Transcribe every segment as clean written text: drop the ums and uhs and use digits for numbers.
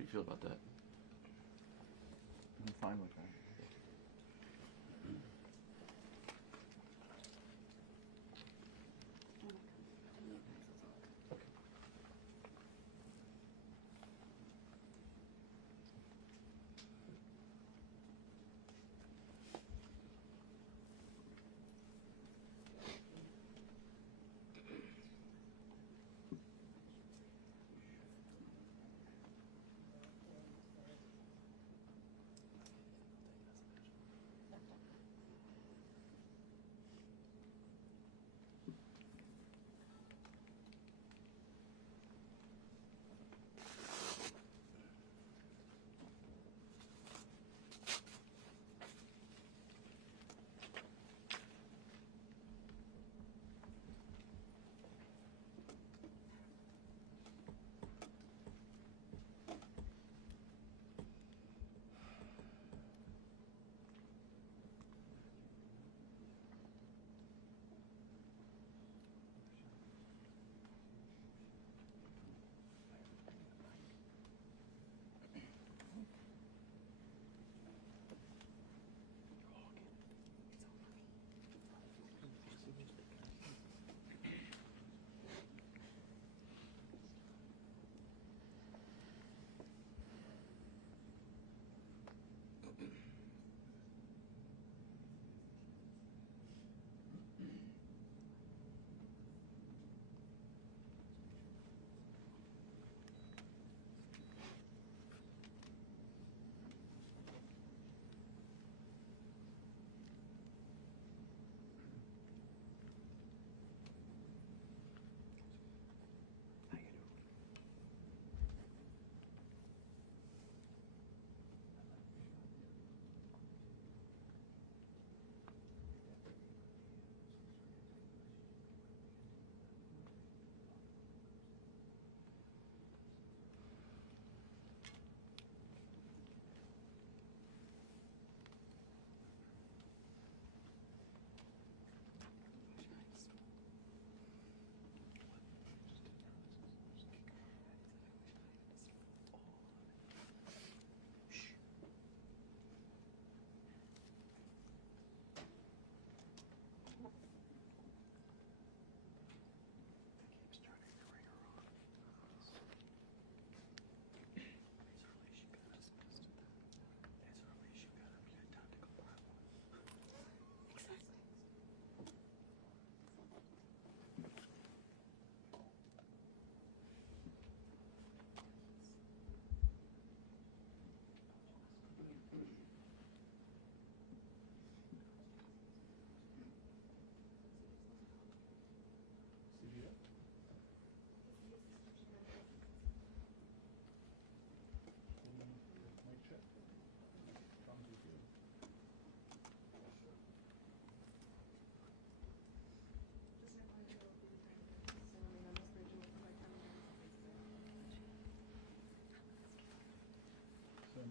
do you feel about that? I'm fine with that.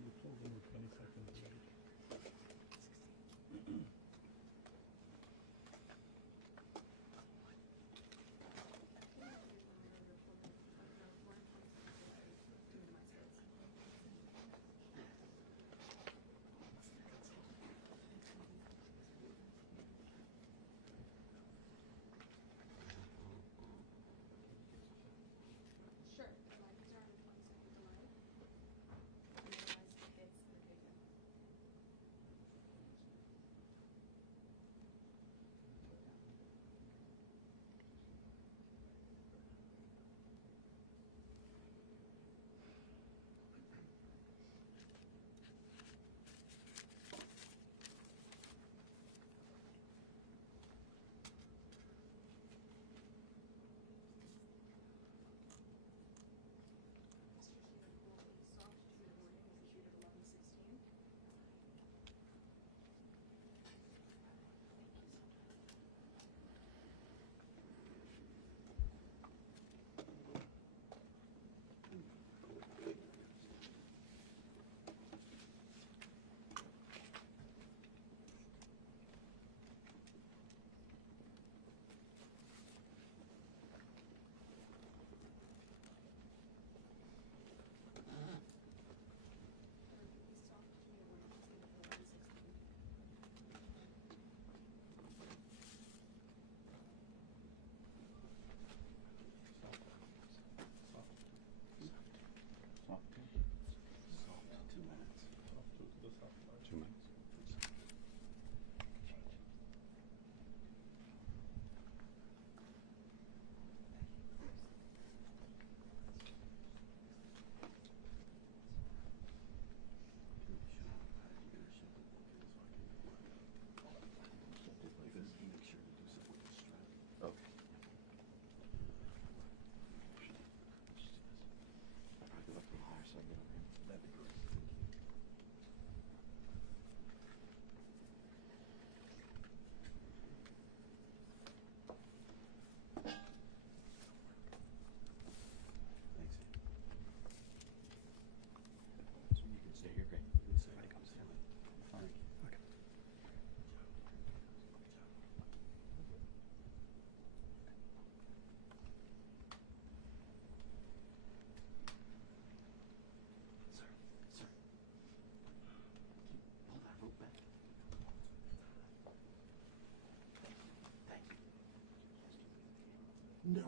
We're closing with 20 seconds late. No.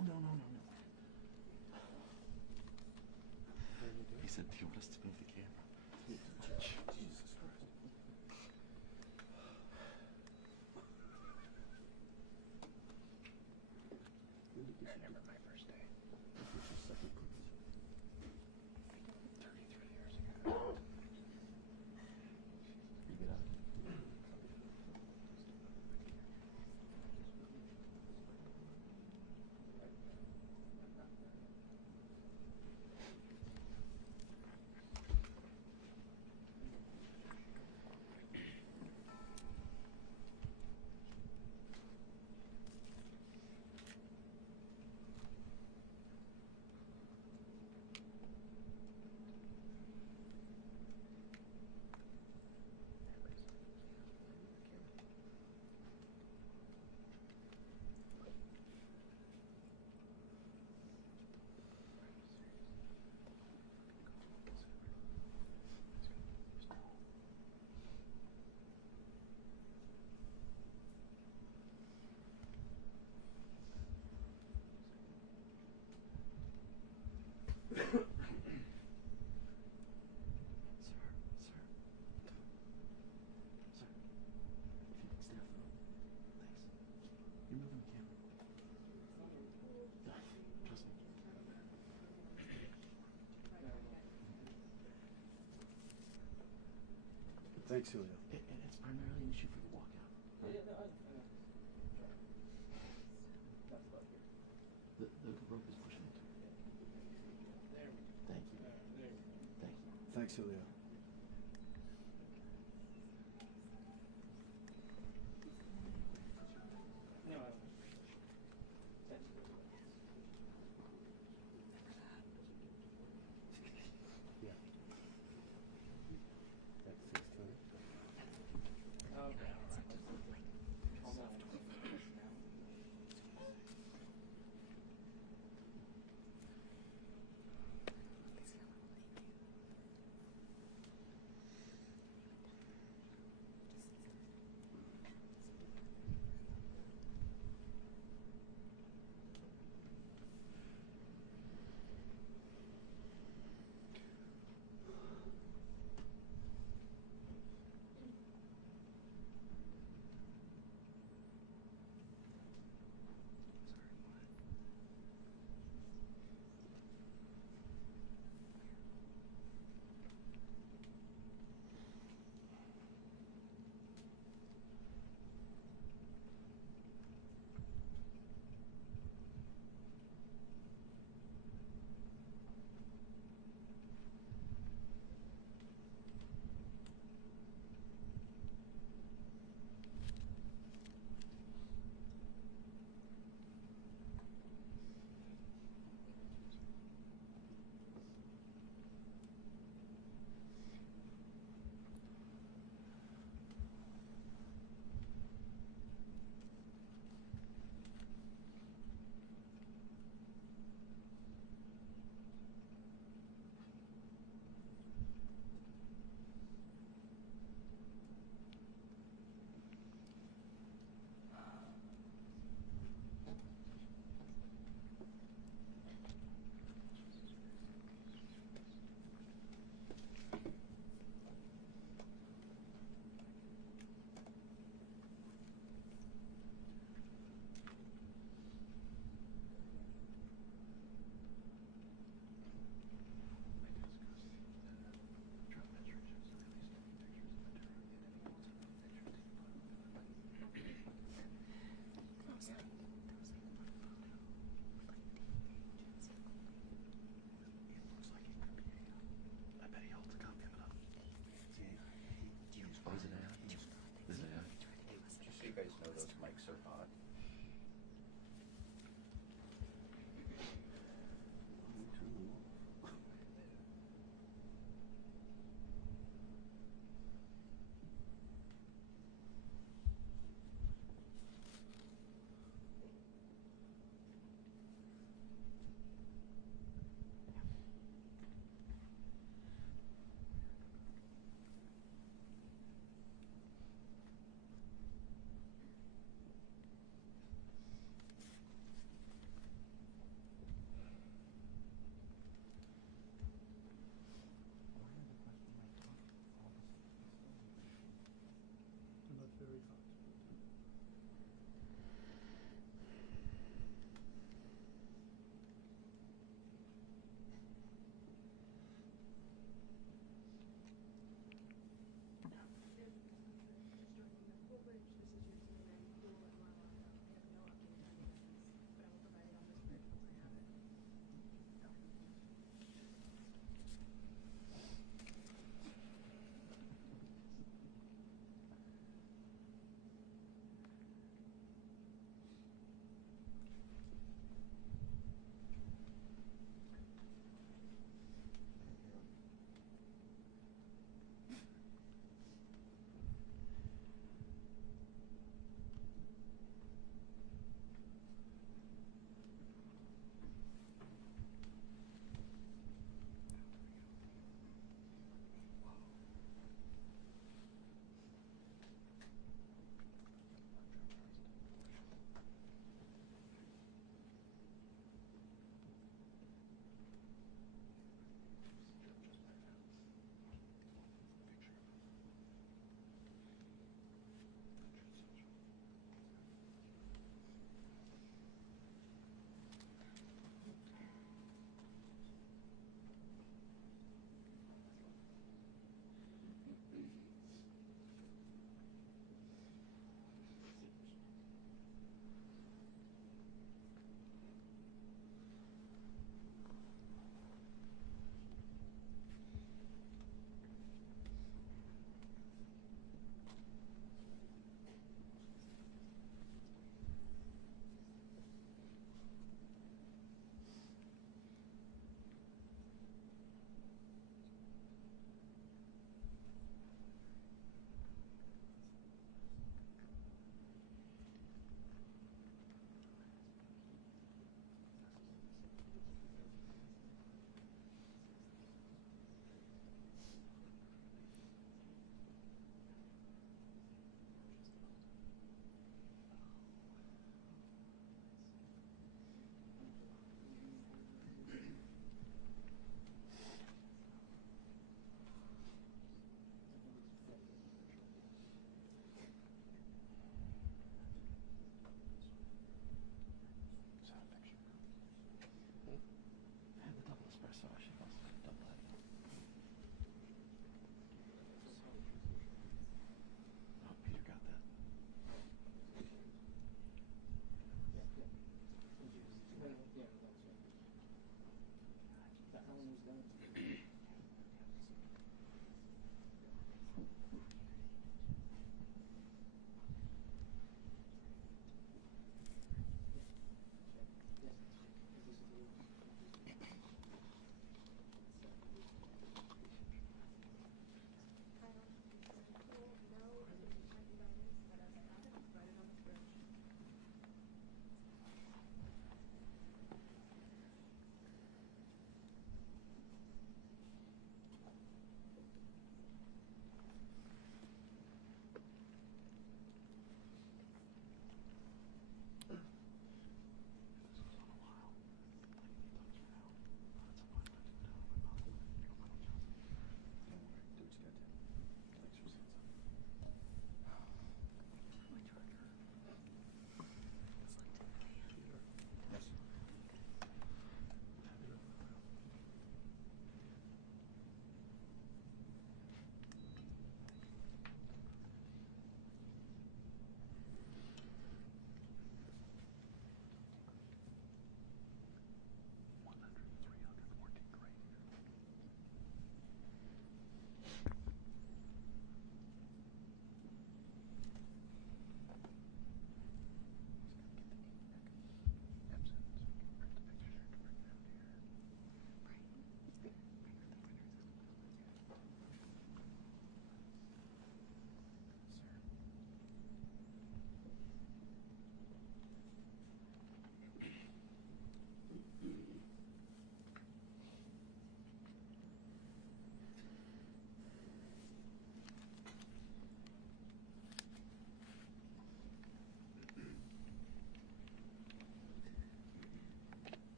He said, do you want us to move the camera? Jesus Christ. I remember my first day. 33 years ago. You get up. Thanks, Julio. It's primarily an issue for the walkout. The rope is pushing it. Thank you. Thank you. Thanks, Julio.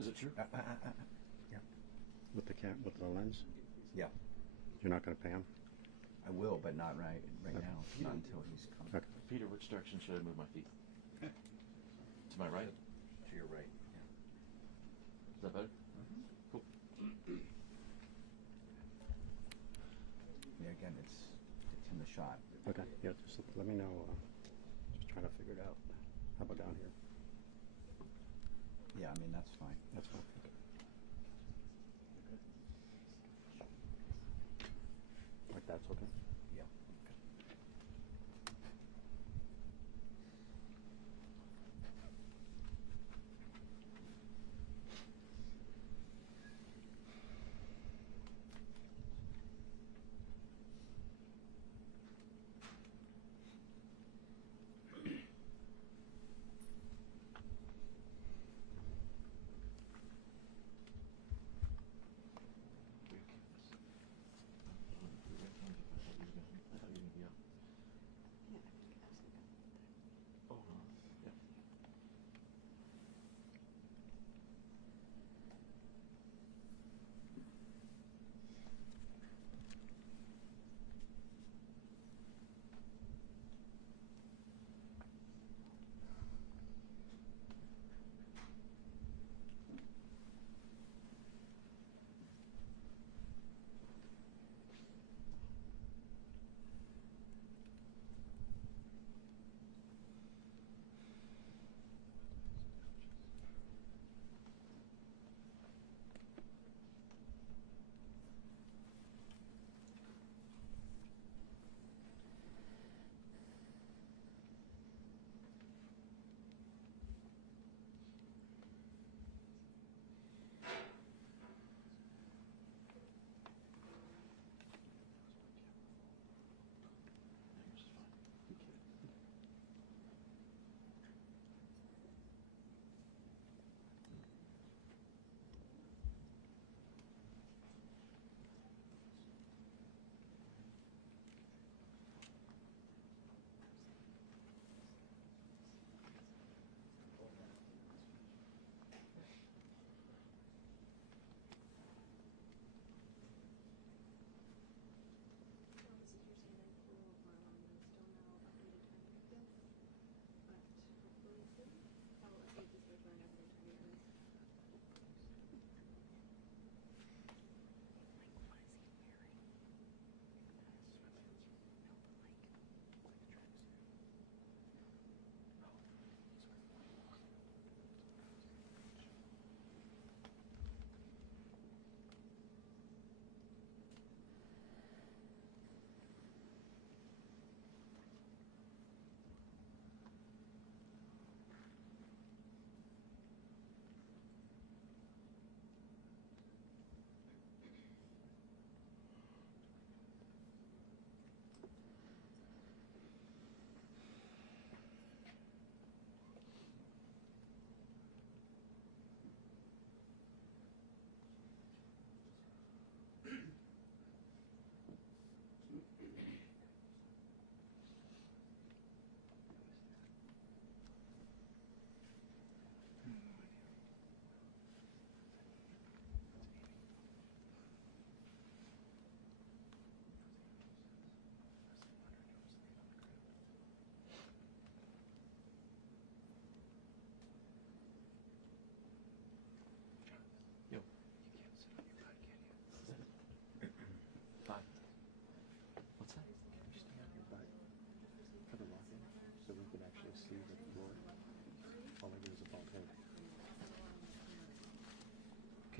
Is it true? Yeah. With the lens? Yeah. You're not going to pay him? I will, but not right Okay. now. Not until he's come. Okay. Peter, which direction should I move my feet? To my right? To your right. Yeah. Is that better? Cool. Yeah. Again, it's in the shot. Okay. Yeah, just let me know. Just trying to figure it out. How about down here? Yeah. I mean, that's fine. That's fine. Okay. Like that's okay? Yeah.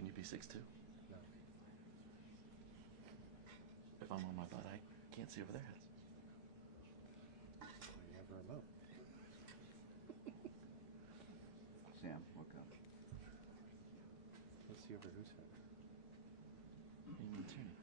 Can you be 6'2"? No. If I'm on my butt, I can't see over their heads. You have a remote. Sam, look up. Let's see over whose head. You mean Tierney?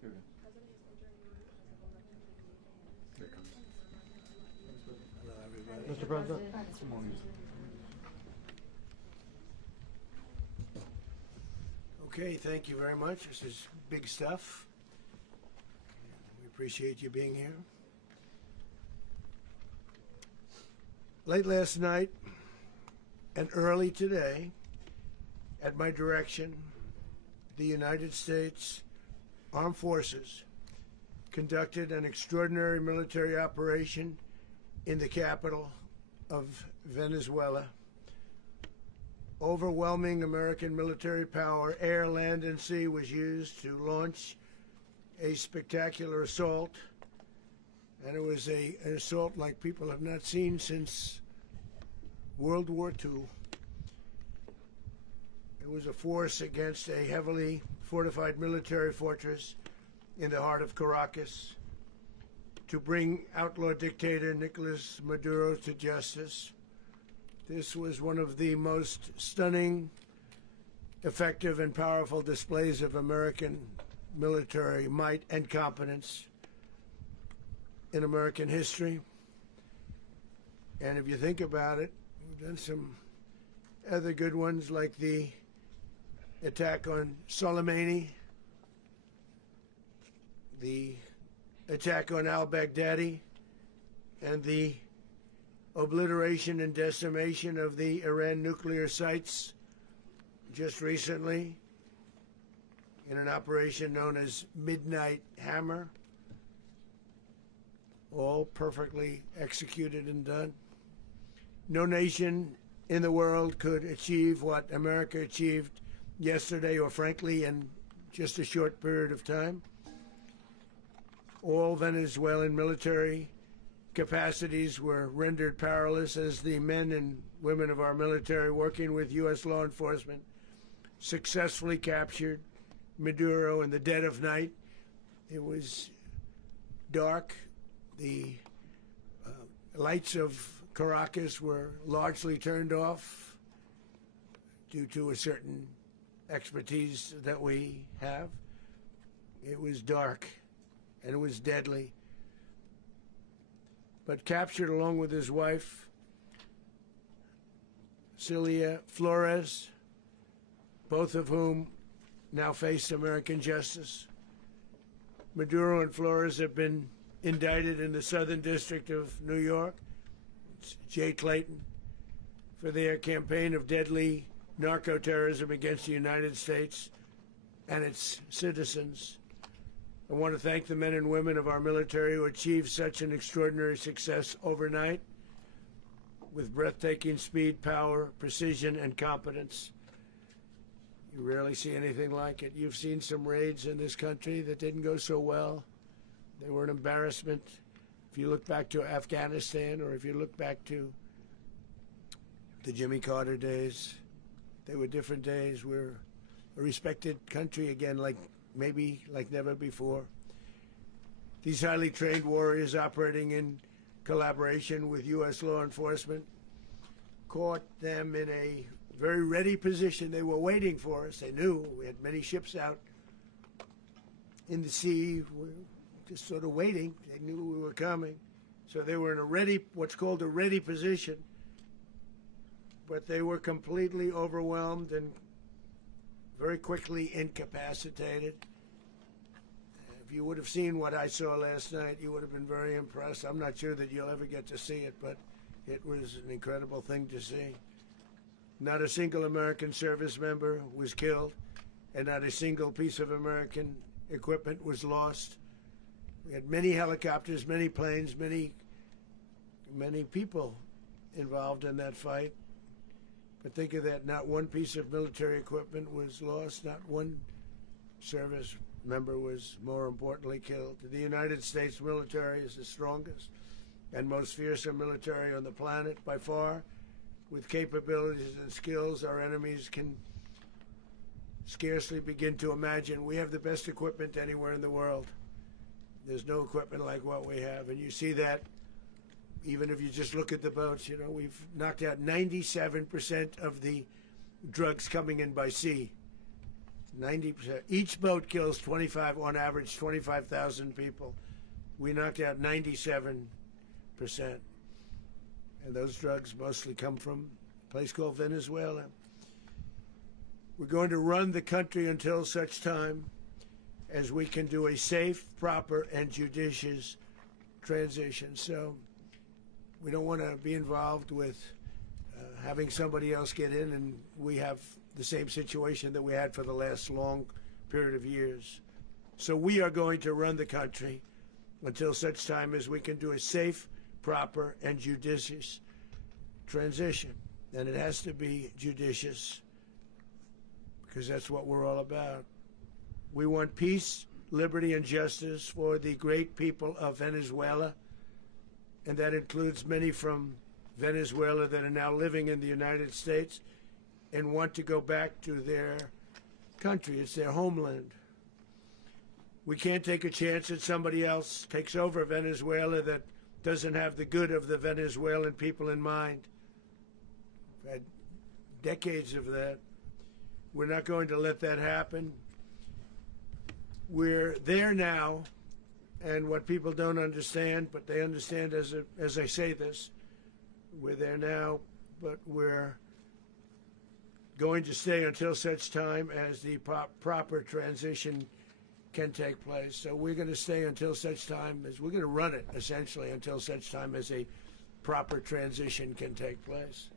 Here. Hello, everybody. Mr. President? Okay, thank you very much. This is big stuff. We appreciate you being here. Late last night and early today, at my direction, the United States Armed Forces conducted an extraordinary military operation in the capital of Venezuela. Overwhelming American military power, air, land, and sea, was used to launch a spectacular assault. And it was an assault like people have not seen since World War II. It was a force against a heavily fortified military fortress in the heart of Caracas to bring outlaw dictator Nicolas Maduro to justice. This was one of the most stunning, effective, and powerful displays of American military might and competence in American history. And if you think about it, we've done some other good ones, like the attack on Soleimani, the attack on al-Baghdadi, and the obliteration and decimation of the Iran nuclear sites just recently in an operation known as Midnight Hammer. All perfectly executed and done. No nation in the world could achieve what America achieved yesterday, or frankly in just a short period of time. All Venezuelan military capacities were rendered powerless as the men and women of our military, working with U.S. law enforcement, successfully captured Maduro in the dead of night. It was dark. The lights of Caracas were largely turned off due to a certain expertise that we have. It was dark and it was deadly. But captured along with his wife, Celia Flores, both of whom now face American justice. Maduro and Flores have been indicted in the Southern District of New York, it's Jay Clayton, for their campaign of deadly narco-terrorism against the United States and its citizens. I want to thank the men and women of our military who achieved such an extraordinary success overnight with breathtaking speed, power, precision, and competence. You rarely see anything like it. You've seen some raids in this country that didn't go so well. They were an embarrassment. If you look back to Afghanistan, or if you look back to the Jimmy Carter days, they were different days. We're a respected country again, like never before. These highly trained warriors, operating in collaboration with U.S. law enforcement, caught them in a very ready position. They were waiting for us. They knew we had many ships out in the sea, just sort of waiting. They knew we were coming. So they were in a ready, what's called a ready position. But they were completely overwhelmed and very quickly incapacitated. If you would have seen what I saw last night, you would have been very impressed. I'm not sure that you'll ever get to see it, but it was an incredible thing to see. Not a single American service member was killed, and not a single piece of American equipment was lost. We had many helicopters, many planes, many people involved in that fight. But think of that, not one piece of military equipment was lost, not one service member was, more importantly, killed. The United States military is the strongest and most fearsome military on the planet by far. With capabilities and skills our enemies can scarcely begin to imagine. We have the best equipment anywhere in the world. There's no equipment like what we have, and you see that even if you just look at the boats. You know, we've knocked out 97% of the drugs coming in by sea. 90%. Each boat kills 25, on average, 25,000 people. We knocked out 97%. And those drugs mostly come from a place called Venezuela. We're going to run the country until such time as we can do a safe, proper, and judicious transition. So we don't want to be involved with having somebody else get in and we have the same situation that we had for the last long period of years. So we are going to run the country until such time as we can do a safe, proper, and judicious transition. And it has to be judicious because that's what we're all about. We want peace, liberty, and justice for the great people of Venezuela, and that includes many from Venezuela that are now living in the United States and want to go back to their country. It's their homeland. We can't take a chance that somebody else takes over Venezuela that doesn't have the good of the Venezuelan people in mind. We've had decades of that. We're not going to let that happen. We're there now, and what people don't understand, but they understand as I say this, we're there now, but we're going to stay until such time as the proper transition can take place. So we're going to stay until such time as we're going to run it, essentially, until such time as a proper transition can take place.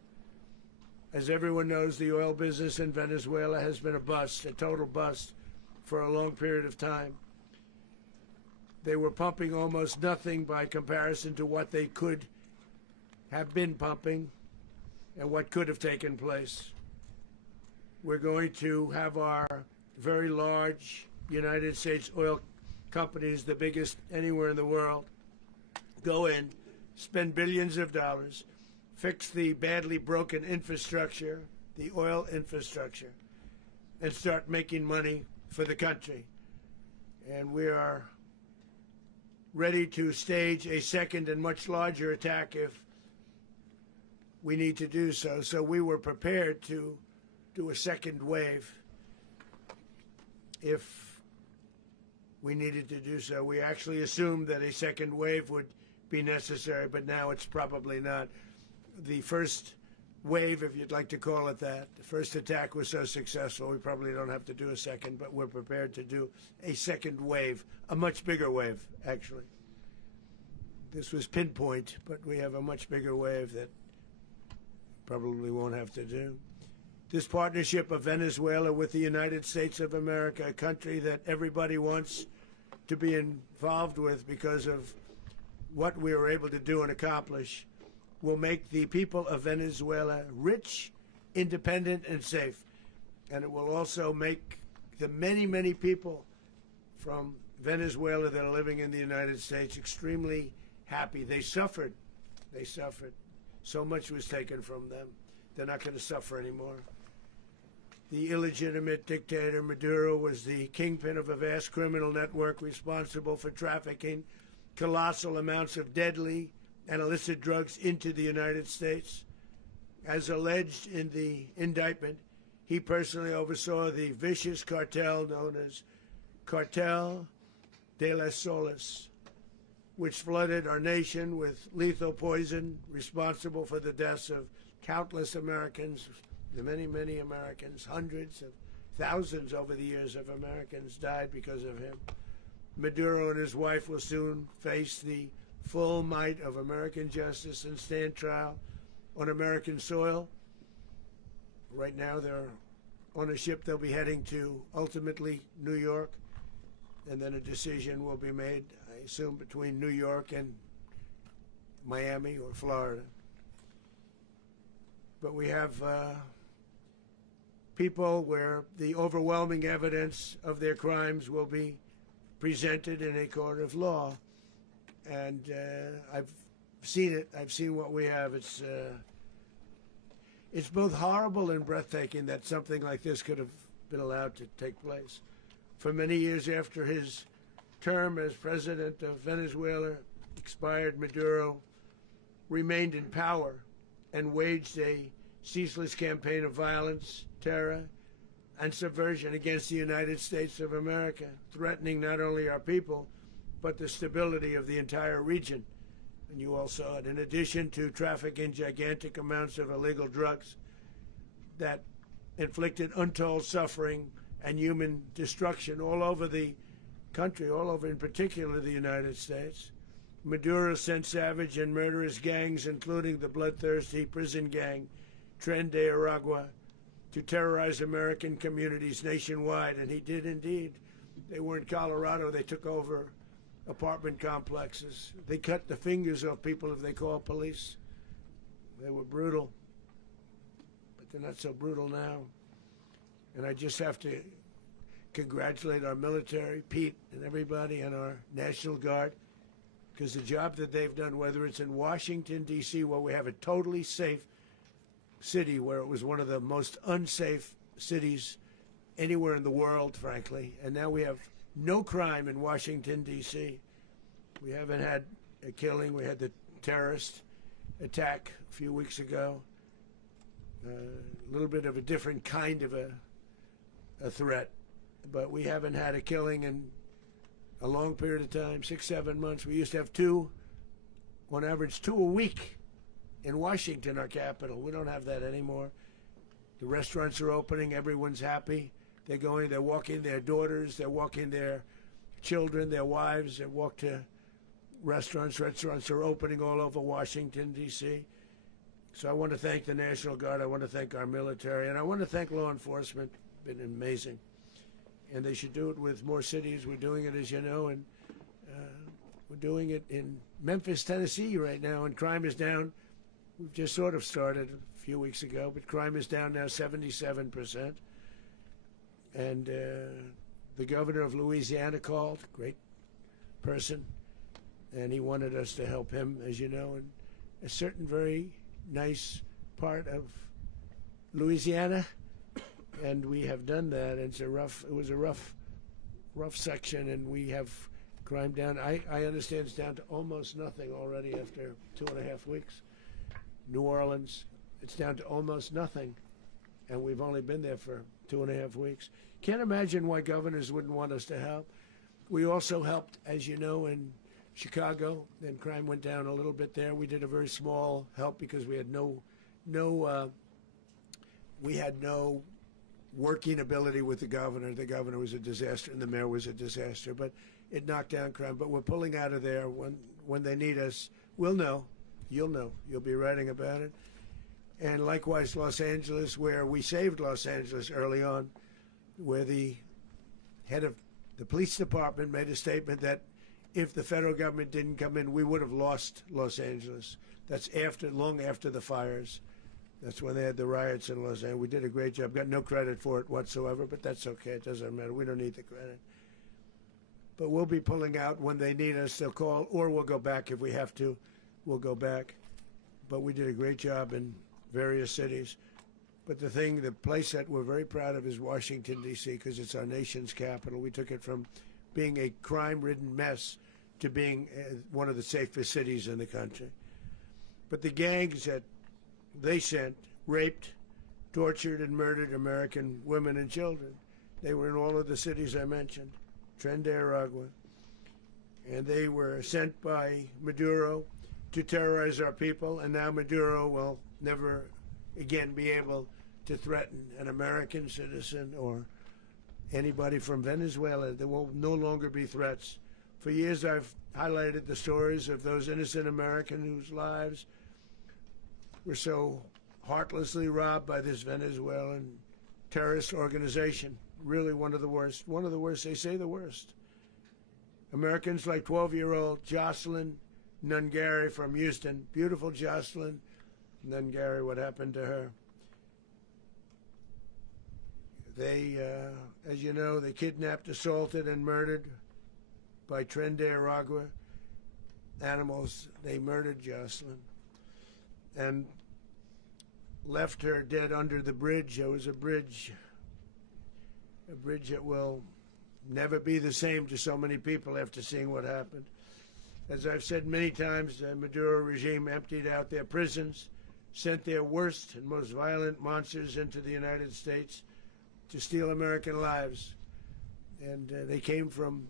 As everyone knows, the oil business in Venezuela has been a bust, a total bust, for a long period of time. They were pumping almost nothing by comparison to what they could have been pumping and what could have taken place. We're going to have our very large United States oil companies, the biggest anywhere in the world, go in, spend billions of dollars, fix the badly broken infrastructure, the oil infrastructure, and start making money for the country. And we are ready to stage a second and much larger attack if we need to do so. So we were prepared to do a second wave if we needed to do so. We actually assumed that a second wave would be necessary, but now it's probably not. The first wave, if you'd like to call it that, the first attack was so successful, we probably don't have to do a second, but we're prepared to do a second wave, a much bigger wave, actually. This was pinpoint, but we have a much bigger wave that probably won't have to do. This partnership of Venezuela with the United States of America, a country that everybody wants to be involved with because of what we were able to do and accomplish, will make the people of Venezuela rich, independent, and safe. And it will also make the many, many people from Venezuela that are living in the United States extremely happy. They suffered. They suffered. So much was taken from them. They're not going to suffer anymore. The illegitimate dictator Maduro was the kingpin of a vast criminal network responsible for trafficking colossal amounts of deadly and illicit drugs into the United States. As alleged in the indictment, he personally oversaw the vicious cartel known as Cartel de las Solas, which flooded our nation with lethal poison, responsible for the deaths of countless Americans, many, many Americans. Hundreds of thousands over the years of Americans died because of him. Maduro and his wife will soon face the full might of American justice and stand trial on American soil. Right now they're on a ship. They'll be heading to, ultimately, New York, and then a decision will be made, I assume, between New York and Miami or Florida. But we have people where the overwhelming evidence of their crimes will be presented in a court of law. And I've seen it. I've seen what we have. It's both horrible and breathtaking that something like this could have been allowed to take place. For many years after his term as president of Venezuela expired, Maduro remained in power and waged a ceaseless campaign of violence, terror, and subversion against the United States of America, threatening not only our people, but the stability of the entire region. And you all saw it. In addition to trafficking gigantic amounts of illegal drugs that inflicted untold suffering and human destruction all over the country, all over in particular the United States, Maduro sent savage and murderous gangs, including the bloodthirsty prison gang Tren de Aragua, to terrorize American communities nationwide, and he did indeed. They were in Colorado. They took over apartment complexes. They cut the fingers off people if they call police. They were brutal, but they're not so brutal now. And I just have to congratulate our military, Pete and everybody, and our National Guard, because the job that they've done, whether it's in Washington, D.C., where we have a totally safe city, where it was one of the most unsafe cities anywhere in the world, frankly, and now we have no crime in Washington, D.C. We haven't had a killing. We had the terrorist attack a few weeks ago. A little bit of a different kind of a threat, but we haven't had a killing in a long period of time, 6-7 months. We used to have two, on average, 2 a week in Washington, our capital. We don't have that anymore. The restaurants are opening. Everyone's happy. They're going, they're walking their daughters, they're walking their children, their wives. They walk to restaurants. Restaurants are opening all over Washington, D.C. So I want to thank the National Guard. I want to thank our military. And I want to thank law enforcement. Been amazing. And they should do it with more cities. We're doing it, as you know, and we're doing it in Memphis, Tennessee right now, and crime is down. We've just sort of started a few weeks ago, but crime is down now 77%. And the governor of Louisiana called, great person, and he wanted us to help him, as you know, in a certain very nice part of Louisiana. And we have done that. It was a rough section, and we have crime down. I understand it's down to almost nothing already after 2.5 weeks. New Orleans, it's down to almost nothing, and we've only been there for 2.5 weeks. Can't imagine why governors wouldn't want us to help. We also helped, as you know, in Chicago. Then crime went down a little bit there. We did a very small help because we had no working ability with the governor. The governor was a disaster, and the mayor was a disaster. But it knocked down crime. But we're pulling out of there. When they need us, we'll know. You'll know. You'll be writing about it. And likewise, Los Angeles, where we saved Los Angeles early on, where the head of the police department made a statement that if the federal government didn't come in, we would have lost Los Angeles. That's long after the fires. That's when they had the riots in Los Angeles. We did a great job. Got no credit for it whatsoever, but that's okay. It doesn't matter. We don't need the credit. But we'll be pulling out when they need us. They'll call, or we'll go back if we have to. We'll go back. But we did a great job in various cities. But the place that we're very proud of is Washington, D.C., because it's our nation's capital. We took it from being a crime-ridden mess to being one of the safest cities in the country. But the gangs that they sent raped, tortured, and murdered American women and children. They were in all of the cities I mentioned, Tren de Aragua. And they were sent by Maduro to terrorize our people, and now Maduro will never again be able to threaten an American citizen or anybody from Venezuela. There will no longer be threats. For years I've highlighted the stories of those innocent Americans whose lives were so heartlessly robbed by this Venezuelan terrorist organization. Really one of the worst. One of the worst, they say the worst. Americans like 12-year-old Jocelyn Nungary from Houston. Beautiful Jocelyn Nungary, what happened to her? They, as you know, they kidnapped, assaulted, and murdered by Tren de Aragua animals. They murdered Jocelyn and left her dead under the bridge. There was a bridge that will never be the same to so many people after seeing what happened. As I've said many times, the Maduro regime emptied out their prisons, sent their worst and most violent monsters into the United States, to steal American lives. And they came from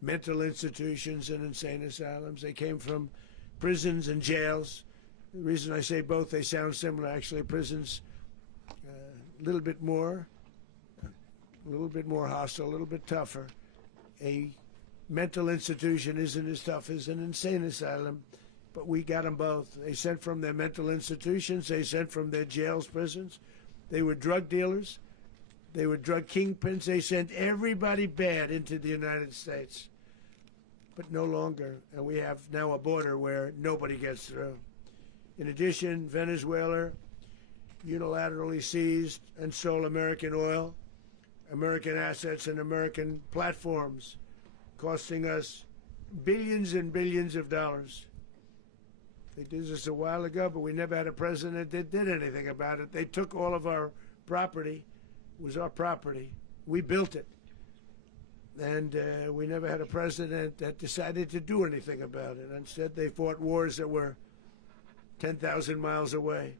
mental institutions and insane asylums. They came from prisons and jails. The reason I say both, they sound similar. Actually, prisons a little bit more hostile, a little bit tougher. A mental institution isn't as tough as an insane asylum, but we got them both. They sent from their mental institutions. They sent from their jails, prisons. They were drug dealers. They were drug kingpins. They sent everybody bad into the United States, but no longer. And we have now a border where nobody gets through. In addition, Venezuela unilaterally seized and stole American oil, American assets, and American platforms, costing us billions and billions of dollars. They did this a while ago, but we never had a president that did anything about it. They took all of our property. It was our property. We built it. And we never had a president that decided to do anything about it. Instead, they fought wars that were 10,000 miles away.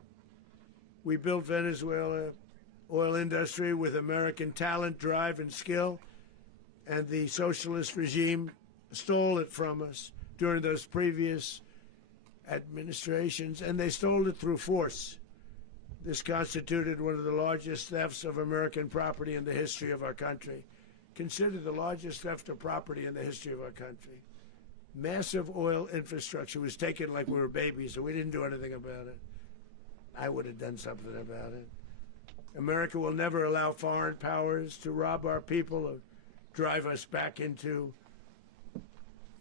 We built Venezuela oil industry with American talent, drive, and skill, and the socialist regime stole it from us during those previous administrations, and they stole it through force. This constituted one of the largest thefts of American property in the history of our country. Considered the largest theft of property in the history of our country. Massive oil infrastructure was taken like we were babies, and we didn't do anything about it. I would have done something about it. America will never allow foreign powers to rob our people or drive us back into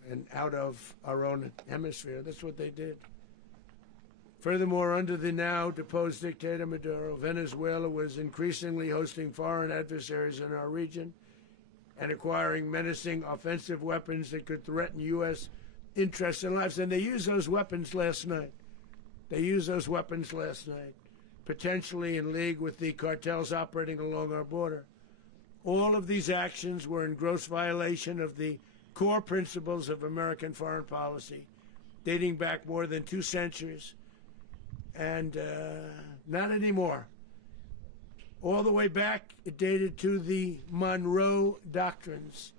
and out of our own hemisphere. That's what they did. Furthermore, under the now deposed dictator Maduro, Venezuela was increasingly hosting foreign adversaries in our region and acquiring menacing offensive weapons that could threaten U.S. interests and lives. And they used those weapons last night. Potentially in league with the cartels operating along our border. All of these actions were in gross violation of the core principles of American foreign policy, dating back more than 2 centuries. And not anymore. All the way back, it dated to the Monroe Doctrines.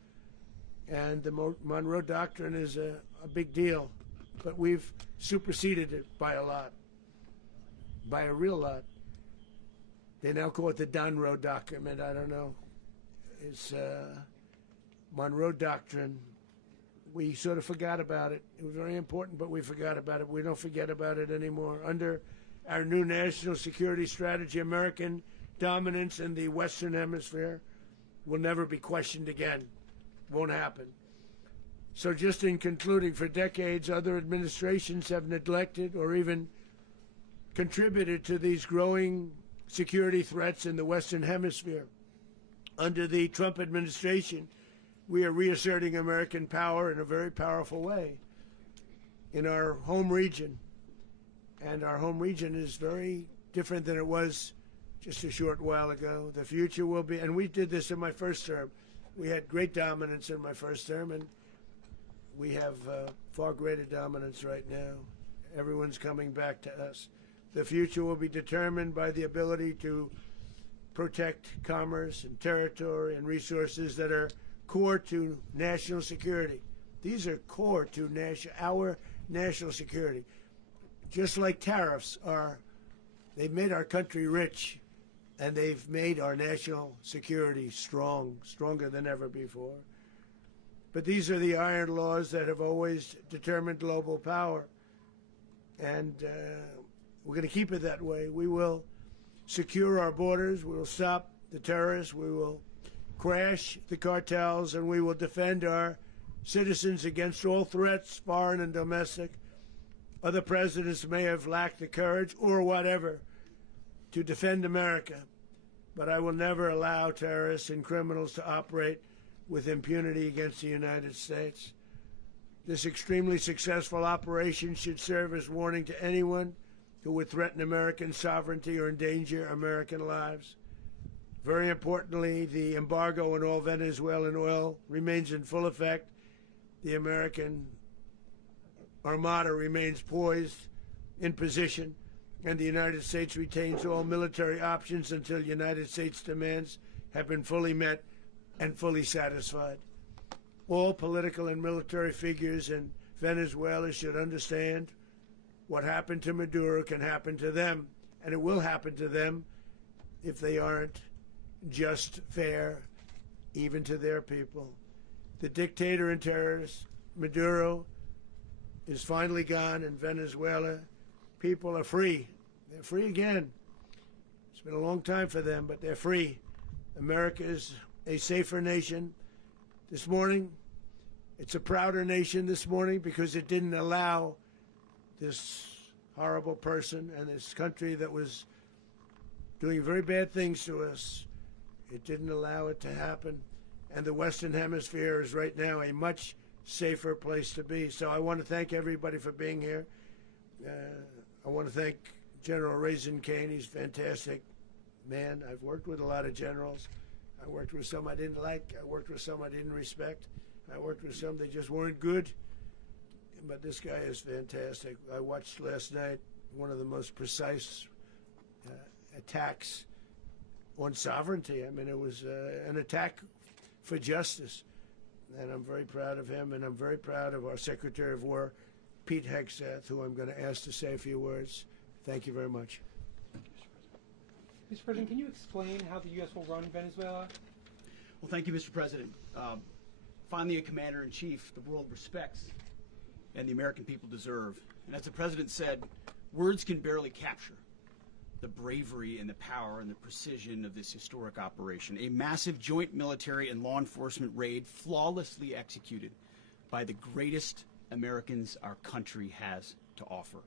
And the Monroe Doctrine is a big deal. But we've superseded it by a lot. By a real lot. They now call it the Monroe Document. I don't know. It's Monroe Doctrine. We sort of forgot about it. It was very important, but we forgot about it. We don't forget about it anymore. Under our new national security strategy, American dominance in the Western Hemisphere will never be questioned again. Won't happen. So just in concluding, for decades, other administrations have neglected or even contributed to these growing security threats in the Western Hemisphere. Under the Trump administration, we are reasserting American power in a very powerful way in our home region. And our home region is very different than it was just a short while ago. The future will be, and we did this in my first term. We had great dominance in my first term, and we have far greater dominance right now. Everyone's coming back to us. The future will be determined by the ability to protect commerce and territory and resources that are core to national security. These are core to our national security. Just like tariffs are, they've made our country rich, and they've made our national security stronger than ever before. But these are the iron laws that have always determined global power. And we're going to keep it that way. We will secure our borders. We will stop the terrorists. We will crash the cartels, and we will defend our citizens against all threats, foreign and domestic. Other presidents may have lacked the courage or whatever to defend America, but I will never allow terrorists and criminals to operate with impunity against the United States. This extremely successful operation should serve as warning to anyone who would threaten American sovereignty or endanger American lives. Very importantly, the embargo on all Venezuelan oil remains in full effect. The American Armada remains poised in position, and the United States retains all military options until United States demands have been fully met and fully satisfied. All political and military figures in Venezuela should understand what happened to Maduro can happen to them, and it will happen to them if they aren't just, fair, even to their people. The dictator and terrorist, Maduro, is finally gone in Venezuela. People are free. They're free again. It's been a long time for them, but they're free. America is a safer nation. This morning, it's a prouder nation this morning because it didn't allow this horrible person and this country that was doing very bad things to us. It didn't allow it to happen. And the Western Hemisphere is right now a much safer place to be. So I want to thank everybody for being here. I want to thank General Raisin Kane. He's a fantastic man. I've worked with a lot of generals. I worked with some I didn't like. I worked with some I didn't respect. I worked with some that just weren't good. But this guy is fantastic. I watched last night one of the most precise attacks on sovereignty. I mean, it was an attack for justice. And I'm very proud of him, and I'm very proud of our Secretary of War, Pete Hegseth, who I'm going to ask to say a few words. Thank you very much. Mr. President, can you explain how the U.S. will run Venezuela? Well, thank you, Mr. President. Finally, a commander-in-chief the world respects and the American people deserve. And as the President said, words can barely capture the bravery and the power and the precision of this historic operation. A massive joint military and law enforcement raid flawlessly executed by the greatest Americans our country has to offer.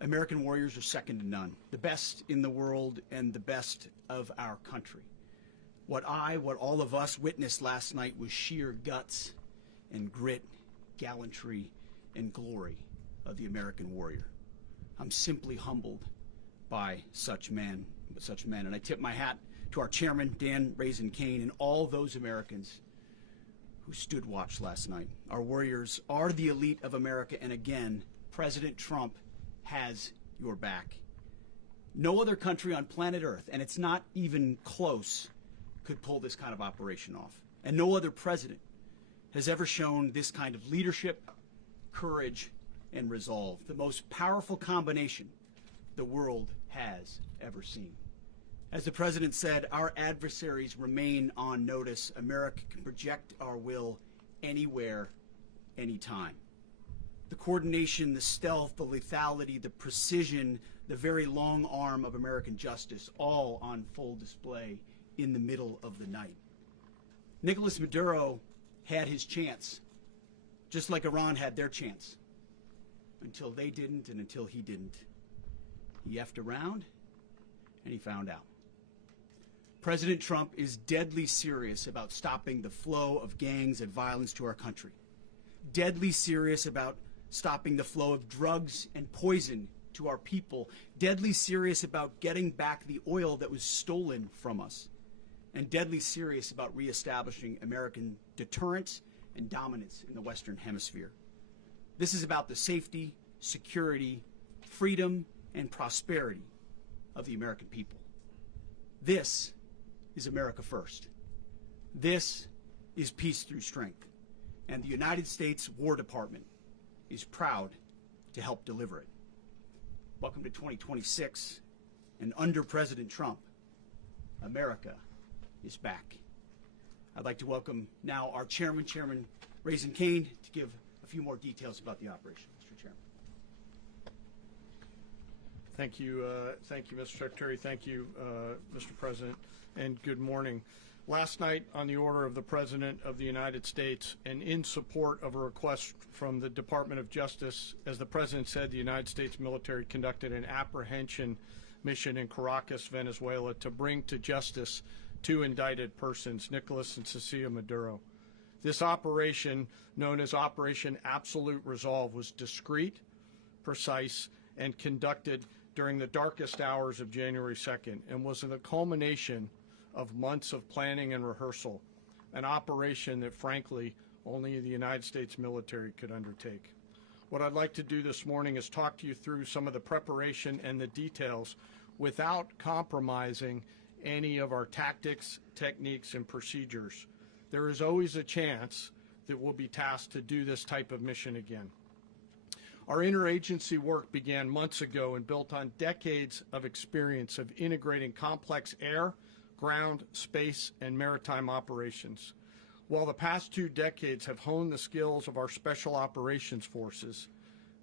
American warriors are second to none, the best in the world and the best of our country. What all of us witnessed last night was sheer guts and grit, gallantry, and glory of the American warrior. I'm simply humbled by such men, and I tip my hat to our chairman, Dan Raisin Kane, and all those Americans who stood watch last night. Our warriors are the elite of America, and again, President Trump has your back. No other country on planet Earth, and it's not even close, could pull this kind of operation off. And no other president has ever shown this kind of leadership, courage, and resolve. The most powerful combination the world has ever seen. As the President said, our adversaries remain on notice. America can project our will anywhere, anytime. The coordination, the stealth, the lethality, the precision, the very long arm of American justice, all on full display in the middle of the night. Nicolas Maduro had his chance, just like Iran had their chance, until they didn't and until he didn't. He effed around, and he found out. President Trump is deadly serious about stopping the flow of gangs and violence to our country. Deadly serious about stopping the flow of drugs and poison to our people. Deadly serious about getting back the oil that was stolen from us. And deadly serious about reestablishing American deterrence and dominance in the Western Hemisphere. This is about the safety, security, freedom, and prosperity of the American people. This is America first. This is peace through strength. And the United States War Department is proud to help deliver it. Welcome to 2026, and under President Trump, America is back. I'd like to welcome now our chairman, Chairman Raisin Kane, to give a few more details about the operation. Mr. Chairman. Thank you, Mr. Secretary. Thank you, Mr. President, and good morning. Last night, on the order of the President of the United States and in support of a request from the Department of Justice, as the President said, the United States military conducted an apprehension mission in Caracas, Venezuela, to bring to justice two indicted persons, Nicolas and Cecilia Maduro. This operation, known as Operation Absolute Resolve, was discreet, precise, and conducted during the darkest hours of January 2nd and was the culmination of months of planning and rehearsal, an operation that, frankly, only the United States military could undertake. What I'd like to do this morning is talk to you through some of the preparation and the details without compromising any of our tactics, techniques, and procedures. There is always a chance that we'll be tasked to do this type of mission again. Our interagency work began months ago and built on decades of experience of integrating complex air, ground, space, and maritime operations. While the past 2 decades have honed the skills of our special operations forces,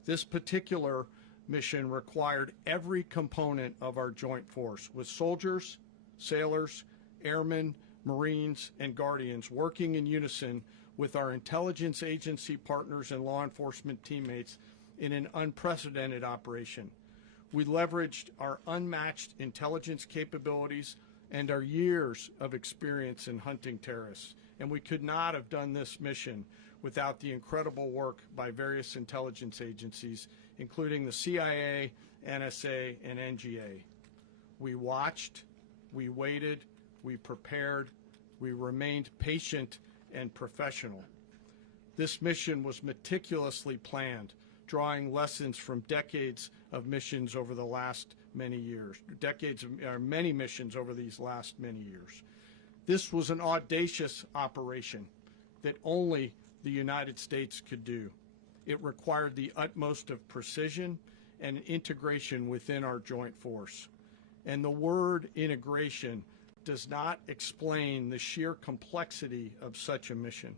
this particular mission required every component of our joint force, with soldiers, sailors, airmen, Marines, and Guardians working in unison with our intelligence agency partners and law enforcement teammates in an unprecedented operation. We leveraged our unmatched intelligence capabilities and our years of experience in hunting terrorists, and we could not have done this mission without the incredible work by various intelligence agencies, including the CIA, NSA, and NGA. We watched, we waited, we prepared, we remained patient and professional. This mission was meticulously planned, drawing lessons from decades of missions over the last many years, many missions over these last many years. This was an audacious operation that only the United States could do. It required the utmost of precision and integration within our joint force. And the word integration does not explain the sheer complexity of such a mission.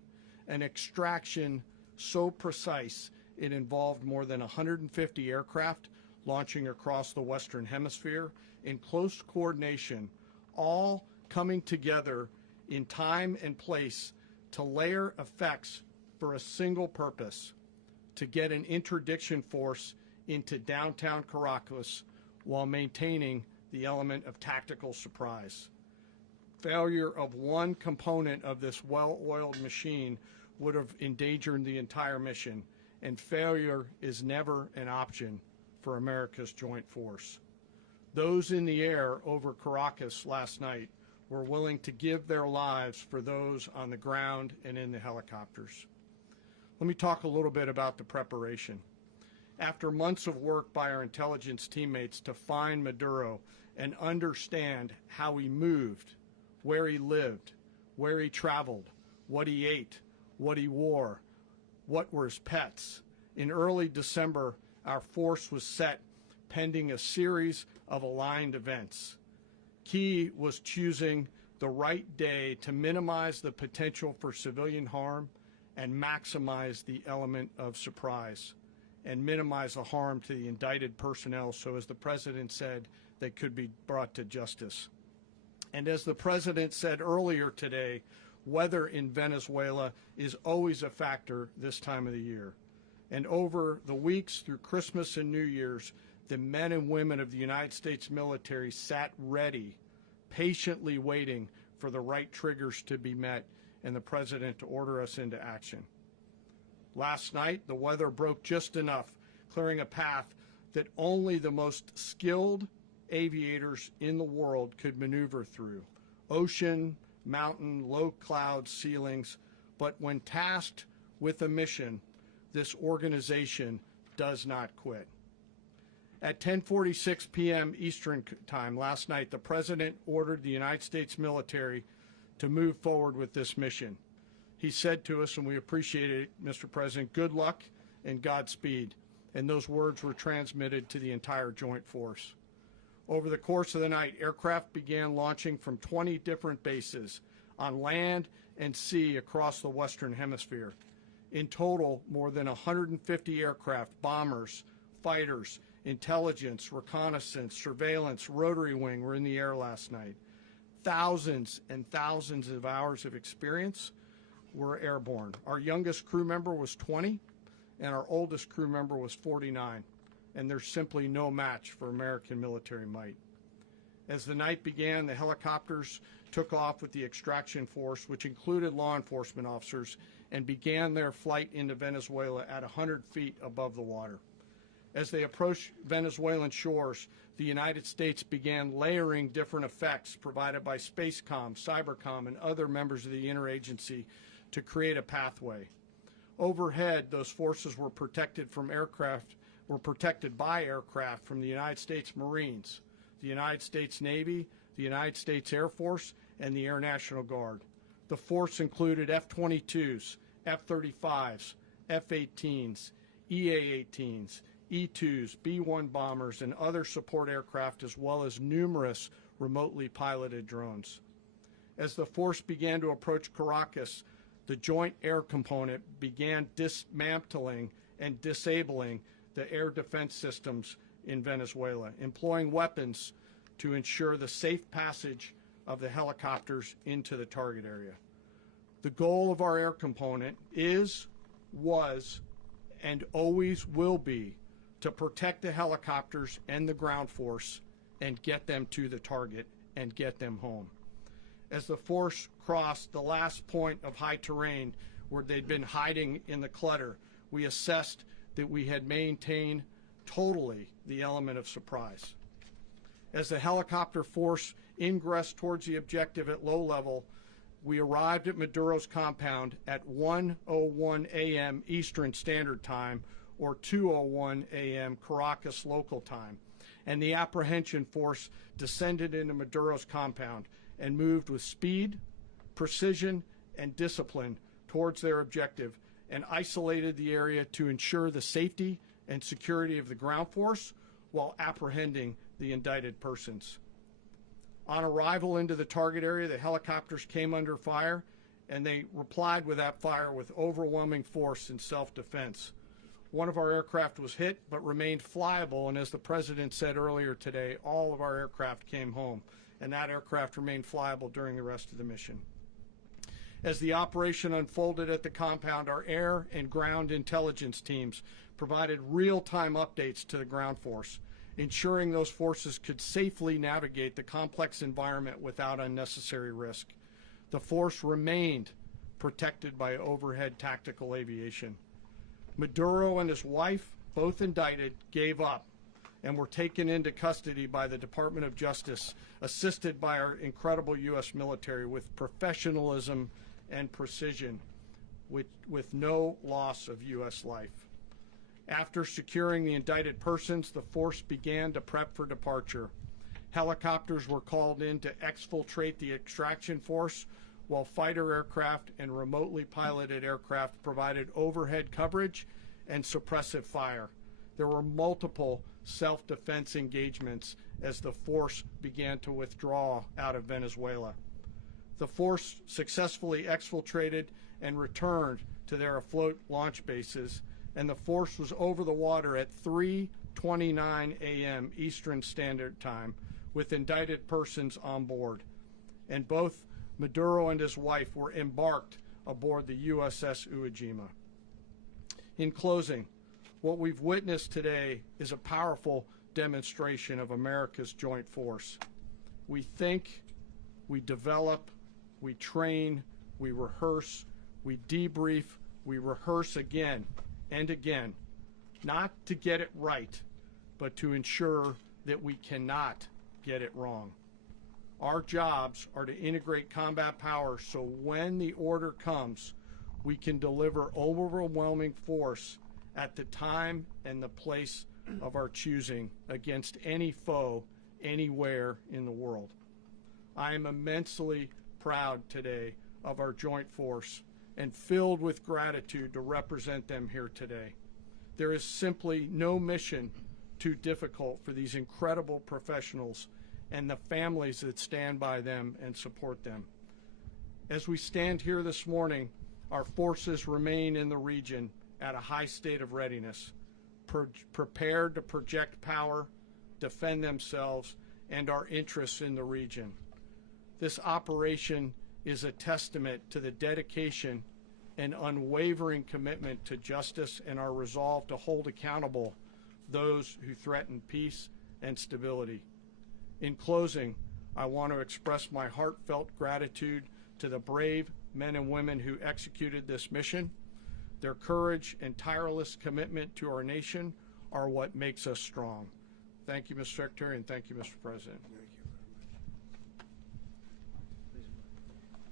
An extraction so precise it involved more than 150 aircraft launching across the Western Hemisphere in close coordination, all coming together in time and place to layer effects for a single purpose: to get an interdiction force into downtown Caracas while maintaining the element of tactical surprise. Failure of one component of this well-oiled machine would have endangered the entire mission, and failure is never an option for America's joint force. Those in the air over Caracas last night were willing to give their lives for those on the ground and in the helicopters. Let me talk a little bit about the preparation. After months of work by our intelligence teammates to find Maduro and understand how he moved, where he lived, where he traveled, what he ate, what he wore, what were his pets, in early December, our force was set pending a series of aligned events. Key was choosing the right day to minimize the potential for civilian harm and maximize the element of surprise, and minimize the harm to the indicted personnel so, as the President said, they could be brought to justice. And as the President said earlier today, weather in Venezuela is always a factor this time of the year. And over the weeks through Christmas and New Year's, the men and women of the United States military sat ready, patiently waiting for the right triggers to be met and the President to order us into action. Last night, the weather broke just enough, clearing a path that only the most skilled aviators in the world could maneuver through. Ocean, mountain, low cloud ceilings, but when tasked with a mission, this organization does not quit. At 10:46 p.m. Eastern Time last night, the President ordered the United States military to move forward with this mission. He said to us, and we appreciate it, Mr. President, good luck and Godspeed. And those words were transmitted to the entire joint force. Over the course of the night, aircraft began launching from 20 different bases on land and sea across the Western Hemisphere. In total, more than 150 aircraft, bombers, fighters, intelligence, reconnaissance, surveillance, rotary wing were in the air last night. Thousands and thousands of hours of experience were airborne. Our youngest crew member was 20, and our oldest crew member was 49, and there's simply no match for American military might. As the night began, the helicopters took off with the extraction force, which included law enforcement officers, and began their flight into Venezuela at 100 feet above the water. As they approached Venezuelan shores, the United States began layering different effects provided by Spacecom, Cybercom, and other members of the interagency to create a pathway. Overhead, those forces were protected by aircraft from the United States Marines, the United States Navy, the United States Air Force, and the Air National Guard. The force included F-22s, F-35s, F-18s, EA-18s, E-2s, B-1 bombers, and other support aircraft, as well as numerous remotely piloted drones. As the force began to approach Caracas, the Joint Air Component began dismantling and disabling the air defense systems in Venezuela, employing weapons to ensure the safe passage of the helicopters into the target area. The goal of our air component is, was, and always will be to protect the helicopters and the ground force and get them to the target and get them home. As the force crossed the last point of high terrain where they'd been hiding in the clutter, we assessed that we had maintained totally the element of surprise. As the helicopter force ingressed towards the objective at low level, we arrived at Maduro's compound at 1:01 a.m. Eastern Standard Time, or 2:01 a.m. Caracas local time, and the apprehension force descended into Maduro's compound and moved with speed, precision, and discipline towards their objective, and isolated the area to ensure the safety and security of the ground force while apprehending the indicted persons. On arrival into the target area, the helicopters came under fire, and they replied with that fire with overwhelming force in self-defense. One of our aircraft was hit but remained flyable, and as the President said earlier today, all of our aircraft came home, and that aircraft remained flyable during the rest of the mission. As the operation unfolded at the compound, our air and ground intelligence teams provided real-time updates to the ground force, ensuring those forces could safely navigate the complex environment without unnecessary risk. The force remained protected by overhead tactical aviation. Maduro and his wife, both indicted, gave up and were taken into custody by the Department of Justice, assisted by our incredible U.S. military with professionalism and precision, with no loss of U.S. life. After securing the indicted persons, the force began to prep for departure. Helicopters were called in to exfiltrate the extraction force, while fighter aircraft and remotely piloted aircraft provided overhead coverage and suppressive fire. There were multiple self-defense engagements as the force began to withdraw out of Venezuela. The force successfully exfiltrated and returned to their afloat launch bases, and the force was over the water at 3:29 a.m. Eastern Standard Time with indicted persons on board. And both Maduro and his wife were embarked aboard the USS Iwo Jima. In closing, what we've witnessed today is a powerful demonstration of America's joint force. We think, we develop, we train, we rehearse, we debrief, we rehearse again and again, not to get it right, but to ensure that we cannot get it wrong. Our jobs are to integrate combat power so when the order comes, we can deliver overwhelming force at the time and the place of our choosing against any foe anywhere in the world. I am immensely proud today of our joint force and filled with gratitude to represent them here today. There is simply no mission too difficult for these incredible professionals and the families that stand by them and support them. As we stand here this morning, our forces remain in the region at a high state of readiness, prepared to project power, defend themselves, and our interests in the region. This operation is a testament to the dedication and unwavering commitment to justice and our resolve to hold accountable those who threaten peace and stability. In closing, I want to express my heartfelt gratitude to the brave men and women who executed this mission. Their courage and tireless commitment to our nation are what makes us strong. Thank you, Mr. Secretary, and thank you, Mr. President.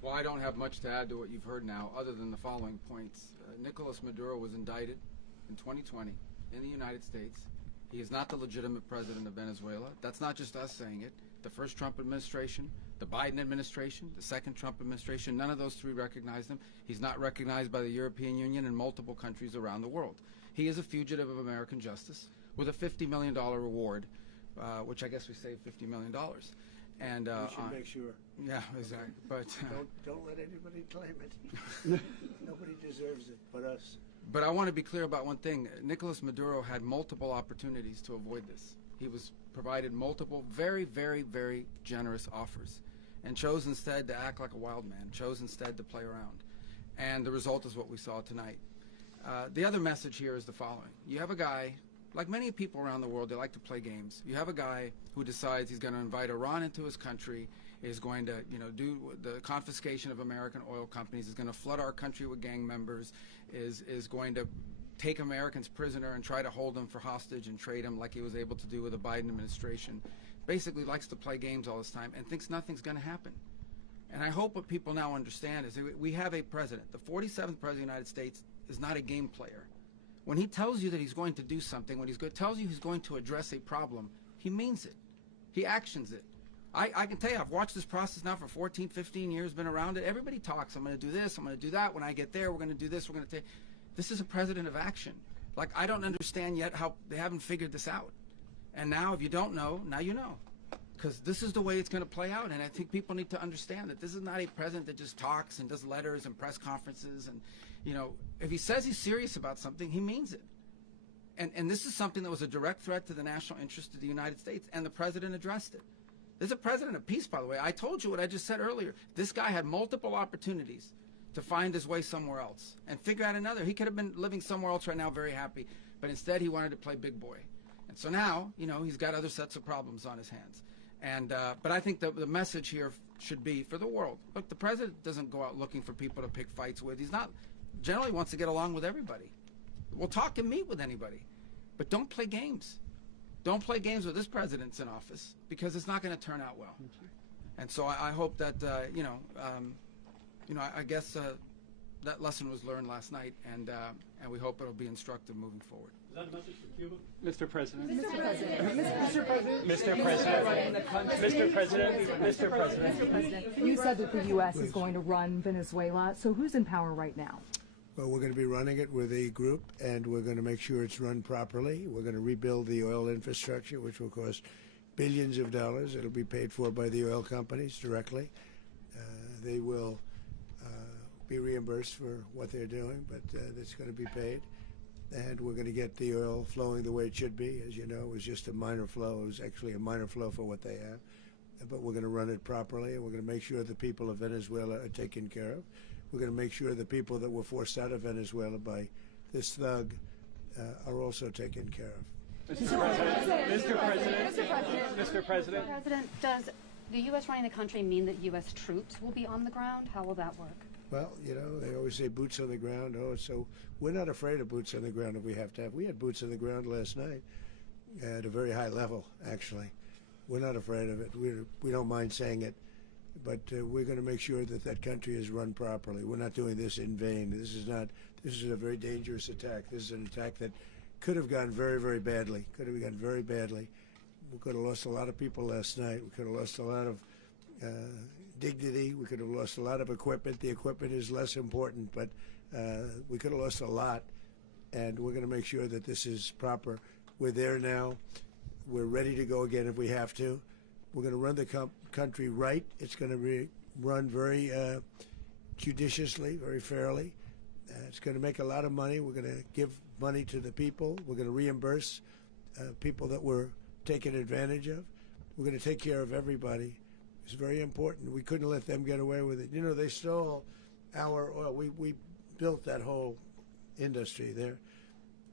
Well, I don't have much to add to what you've heard now, other than the following points. Nicolas Maduro was indicted in 2020 in the United States. He is not the legitimate president of Venezuela. That's not just us saying it. The first Trump administration, the Biden administration, the second Trump administration, none of those three recognized him. He's not recognized by the European Union and multiple countries around the world. He is a fugitive of American justice with a $50 million reward, which I guess we saved $50 million. And We should make sure. yeah, exactly. But Don't let anybody claim it. Nobody deserves it but us. But I want to be clear about one thing. Nicolas Maduro had multiple opportunities to avoid this. He was provided multiple very, very, very generous offers and chose instead to act like a wild man, chose instead to play around. And the result is what we saw tonight. The other message here is the following. You have a guy, like many people around the world, they like to play games. You have a guy who decides he's going to invite Iran into his country, is going to, do the confiscation of American oil companies, is going to flood our country with gang members, is going to take Americans prisoner and try to hold them for hostage and trade them like he was able to do with the Biden administration. Basically likes to play games all this time and thinks nothing's going to happen. And I hope what people now understand is that we have a president. The 47th president of the United States is not a game player. When he tells you that he's going to do something, when tells you he's going to address a problem, he means it. He actions it. I can tell you, I've watched this process now for 14, 15 years, been around it. Everybody talks. I'm going to do this. I'm going to do that. When I get there, we're going to do this. We're going to take. This is a president of action. Like, I don't understand yet how they haven't figured this out. And now, if you don't know, now you know. Because this is the way it's going to play out. And I think people need to understand that this is not a president that just talks and does letters and press conferences. And, if he says he's serious about something, he means it. And this is something that was a direct threat to the national interest of the United States, and the president addressed it. There's a president of peace, by the way. I told you what I just said earlier. This guy had multiple opportunities to find his way somewhere else and figure out another. He could have been living somewhere else right now, very happy, but instead he wanted to play big boy. And so now, he's got other sets of problems on his hands. And but I think the message here should be for the world. Look, the president doesn't go out looking for people to pick fights with. He's not generally wants to get along with everybody. We'll talk and meet with anybody, but don't play games. Don't play games with this president's in office, because it's not going to turn out well. And so I hope that I guess that lesson was learned last night, and we hope it'll be instructive moving forward. Is that a message for Cuba? Mr. President. Mr. President. Mr. President. Mr. President. You said that the U.S. is going to run Venezuela. So who's in power right now? Well, we're going to be running it with a group, and we're going to make sure it's run properly. We're going to rebuild the oil infrastructure, which will cost billions of dollars. It'll be paid for by the oil companies directly. They will be reimbursed for what they're doing, but it's going to be paid. And we're going to get the oil flowing the way it should be. As you know, it was just a minor flow. It was actually a minor flow for what they have. But we're going to run it properly, and we're going to make sure the people of Venezuela are taken care of. We're going to make sure the people that were forced out of Venezuela by this thug are also taken care of. Mr. President. Mr. President. Mr. President. President, does the U.S. running the country mean that U.S. troops will be on the ground? How will that work? Well, they always say boots on the ground. So we're not afraid of boots on the ground if we have to have. We had boots on the ground last night at a very high level, actually. We're not afraid of it. We don't mind saying it. But we're going to make sure that that country is run properly. We're not doing this in vain. This is a very dangerous attack. This is an attack that could have gone very, very badly. Could have gone very badly. We could have lost a lot of people last night. We could have lost a lot of dignity. We could have lost a lot of equipment. The equipment is less important, but we could have lost a lot. And we're going to make sure that this is proper. We're there now. We're ready to go again if we have to. We're going to run the country right. It's going to be run very judiciously, very fairly. It's going to make a lot of money. We're going to give money to the people. We're going to reimburse people that were taken advantage of. We're going to take care of everybody. It's very important. We couldn't let them get away with it. They stole our oil. We built that whole industry there,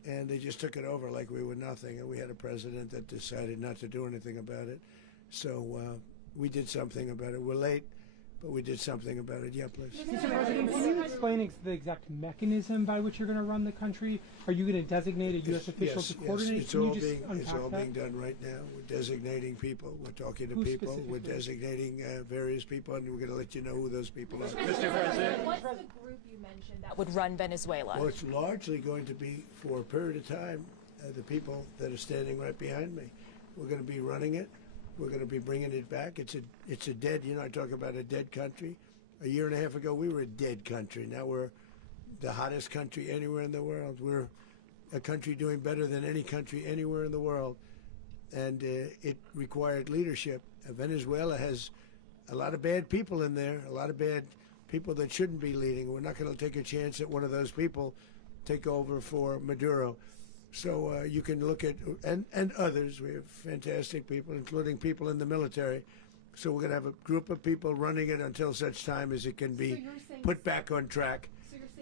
and they just took it over like we were nothing. And we had a president that decided not to do anything about it. So we did something about it. We're late, but we did something about it. Yeah, please. Mr. President, can you explain the exact mechanism by which you're going to run the country? Are you going to designate a U.S. official to coordinate? It's all being done right now. We're designating people. We're talking to people. We're designating various people, and we're going to let you know who those people are. Mr. President. What's the group you mentioned that would run Venezuela? Well, it's largely going to be, for a period of time, the people that are standing right behind me. We're going to be running it. We're going to be bringing it back. It's a dead, I talk about a dead country. A year and a half ago, we were a dead country. Now we're the hottest country anywhere in the world. We're a country doing better than any country anywhere in the world. And it required leadership. Venezuela has a lot of bad people in there, a lot of bad people that shouldn't be leading. We're not going to take a chance that one of those people take over for Maduro. So you can look at, and others, we have fantastic people, including people in the military. So we're going to have a group of people running it until such time as it can be put back on track,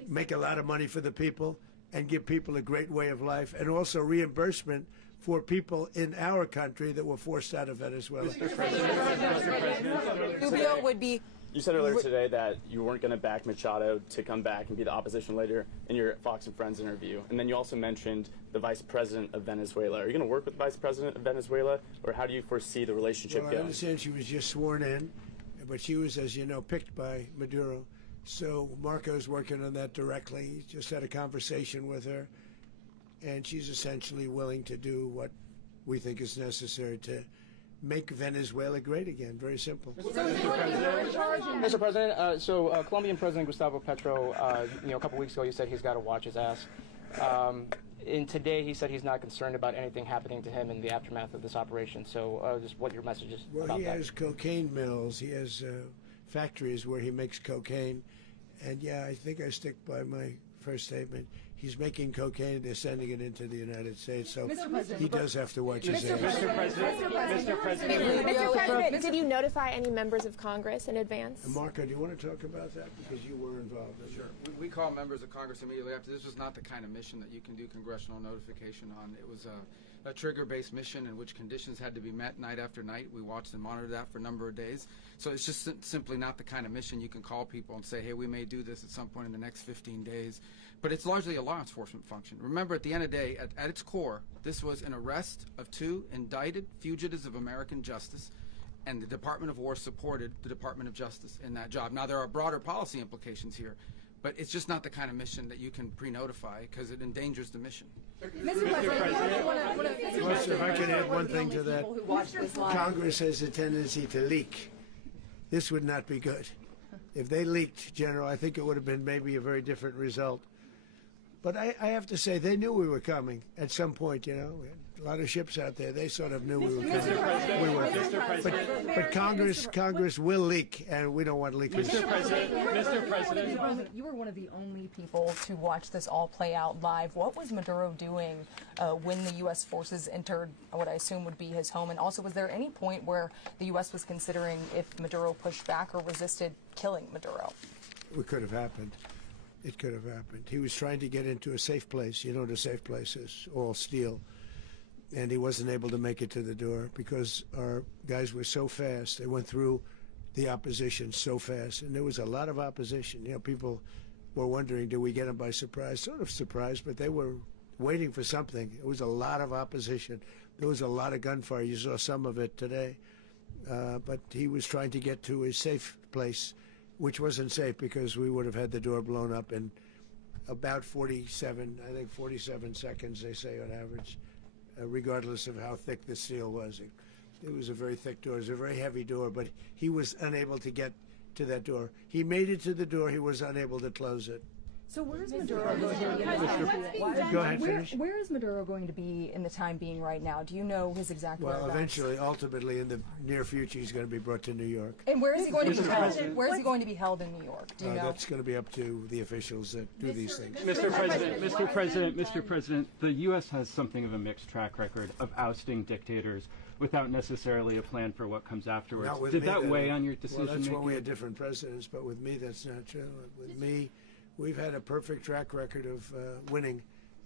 make a lot of money for the people, and give people a great way of life, and also reimbursement for people in our country that were forced out of Venezuela. Mr. President, Rubio would be. You said earlier today that you weren't going to back Machado to come back and be the opposition leader in your Fox and Friends interview. And then you also mentioned the vice president of Venezuela. Are you going to work with the vice president of Venezuela, or how do you foresee the relationship Well, going? I understand she was just sworn in, but she was, as you know, picked by Maduro. So Marco's working on that directly. He just had a conversation with her, and she's essentially willing to do what we think is necessary to make Venezuela great again. Very simple. Mr. President, Colombian President Gustavo Petro, a couple weeks ago, he said he's got to watch his ass. And today he said he's not concerned about anything happening to him in the aftermath of this operation. So just what your message is Well, about he that. has cocaine mills. He has factories where he makes cocaine. And, yeah, I think I stick by my first statement. He's making cocaine. They're sending it into the United States. So he does have to watch his ass. Mr. President. Mr. President, did you notify any members of Congress in advance? Marco, do you want to talk about that? Because you were involved in it. Sure. We call members of Congress immediately after. This was not the kind of mission that you can do congressional notification on. It was a trigger-based mission in which conditions had to be met night after night. We watched and monitored that for a number of days. So it's just simply not the kind of mission you can call people and say, hey, we may do this at some point in the next 15 days. But it's largely a law enforcement function. Remember, at the end of the day, at its core, this was an arrest of 2 indicted fugitives of American justice, and the Department of War supported the Department of Justice in that job. Now, there are broader policy implications here, but it's just not the kind of mission that you can pre-notify because it endangers the mission. Mr. President, Also, if I can add one thing to that, Congress has a tendency to leak. This would not be good. If they leaked, General, I think it would have been maybe a very different result. But I have to say, they knew we were coming at some point, We had a lot of ships out there. They sort of knew we were coming. We were. But Congress will leak, and we don't want leakage. Mr. President. You were one of the only people to watch this all play out live. What was Maduro doing when the U.S. forces entered what I assume would be his home? And also, was there any point where the U.S. was considering if Maduro pushed back or resisted killing Maduro? It could have happened. It could have happened. He was trying to get into a safe place. You know what a safe place is, all steel. And he wasn't able to make it to the door because our guys were so fast. They went through the opposition so fast. And there was a lot of opposition. People were wondering, did we get them by surprise? Sort of surprised, but they were waiting for something. It was a lot of opposition. There was a lot of gunfire. You saw some of it today. But he was trying to get to a safe place, which wasn't safe because we would have had the door blown up in about 47 seconds, they say on average, regardless of how thick the steel was. It was a very thick door. It was a very heavy door, but he was unable to get to that door. He made it to the door. He was unable to close it. So where is Maduro going to be? Go ahead, finish. Where is Maduro going to be in the time being right now? Do you know his exact Well, whereabouts? eventually, ultimately, in the near future, he's going to be brought to New York. And where is he going to be held? Where is he going to be held in New York? Do you know? That's going to be up to the officials that do these things. Mr. President, the U.S. has something of a mixed track record of ousting dictators without necessarily a plan for what comes afterwards. Not with Did me, that weigh on your decision Well, that's making? when we had different presidents, but with me, that's not true. With me, we've had a perfect track record of winning.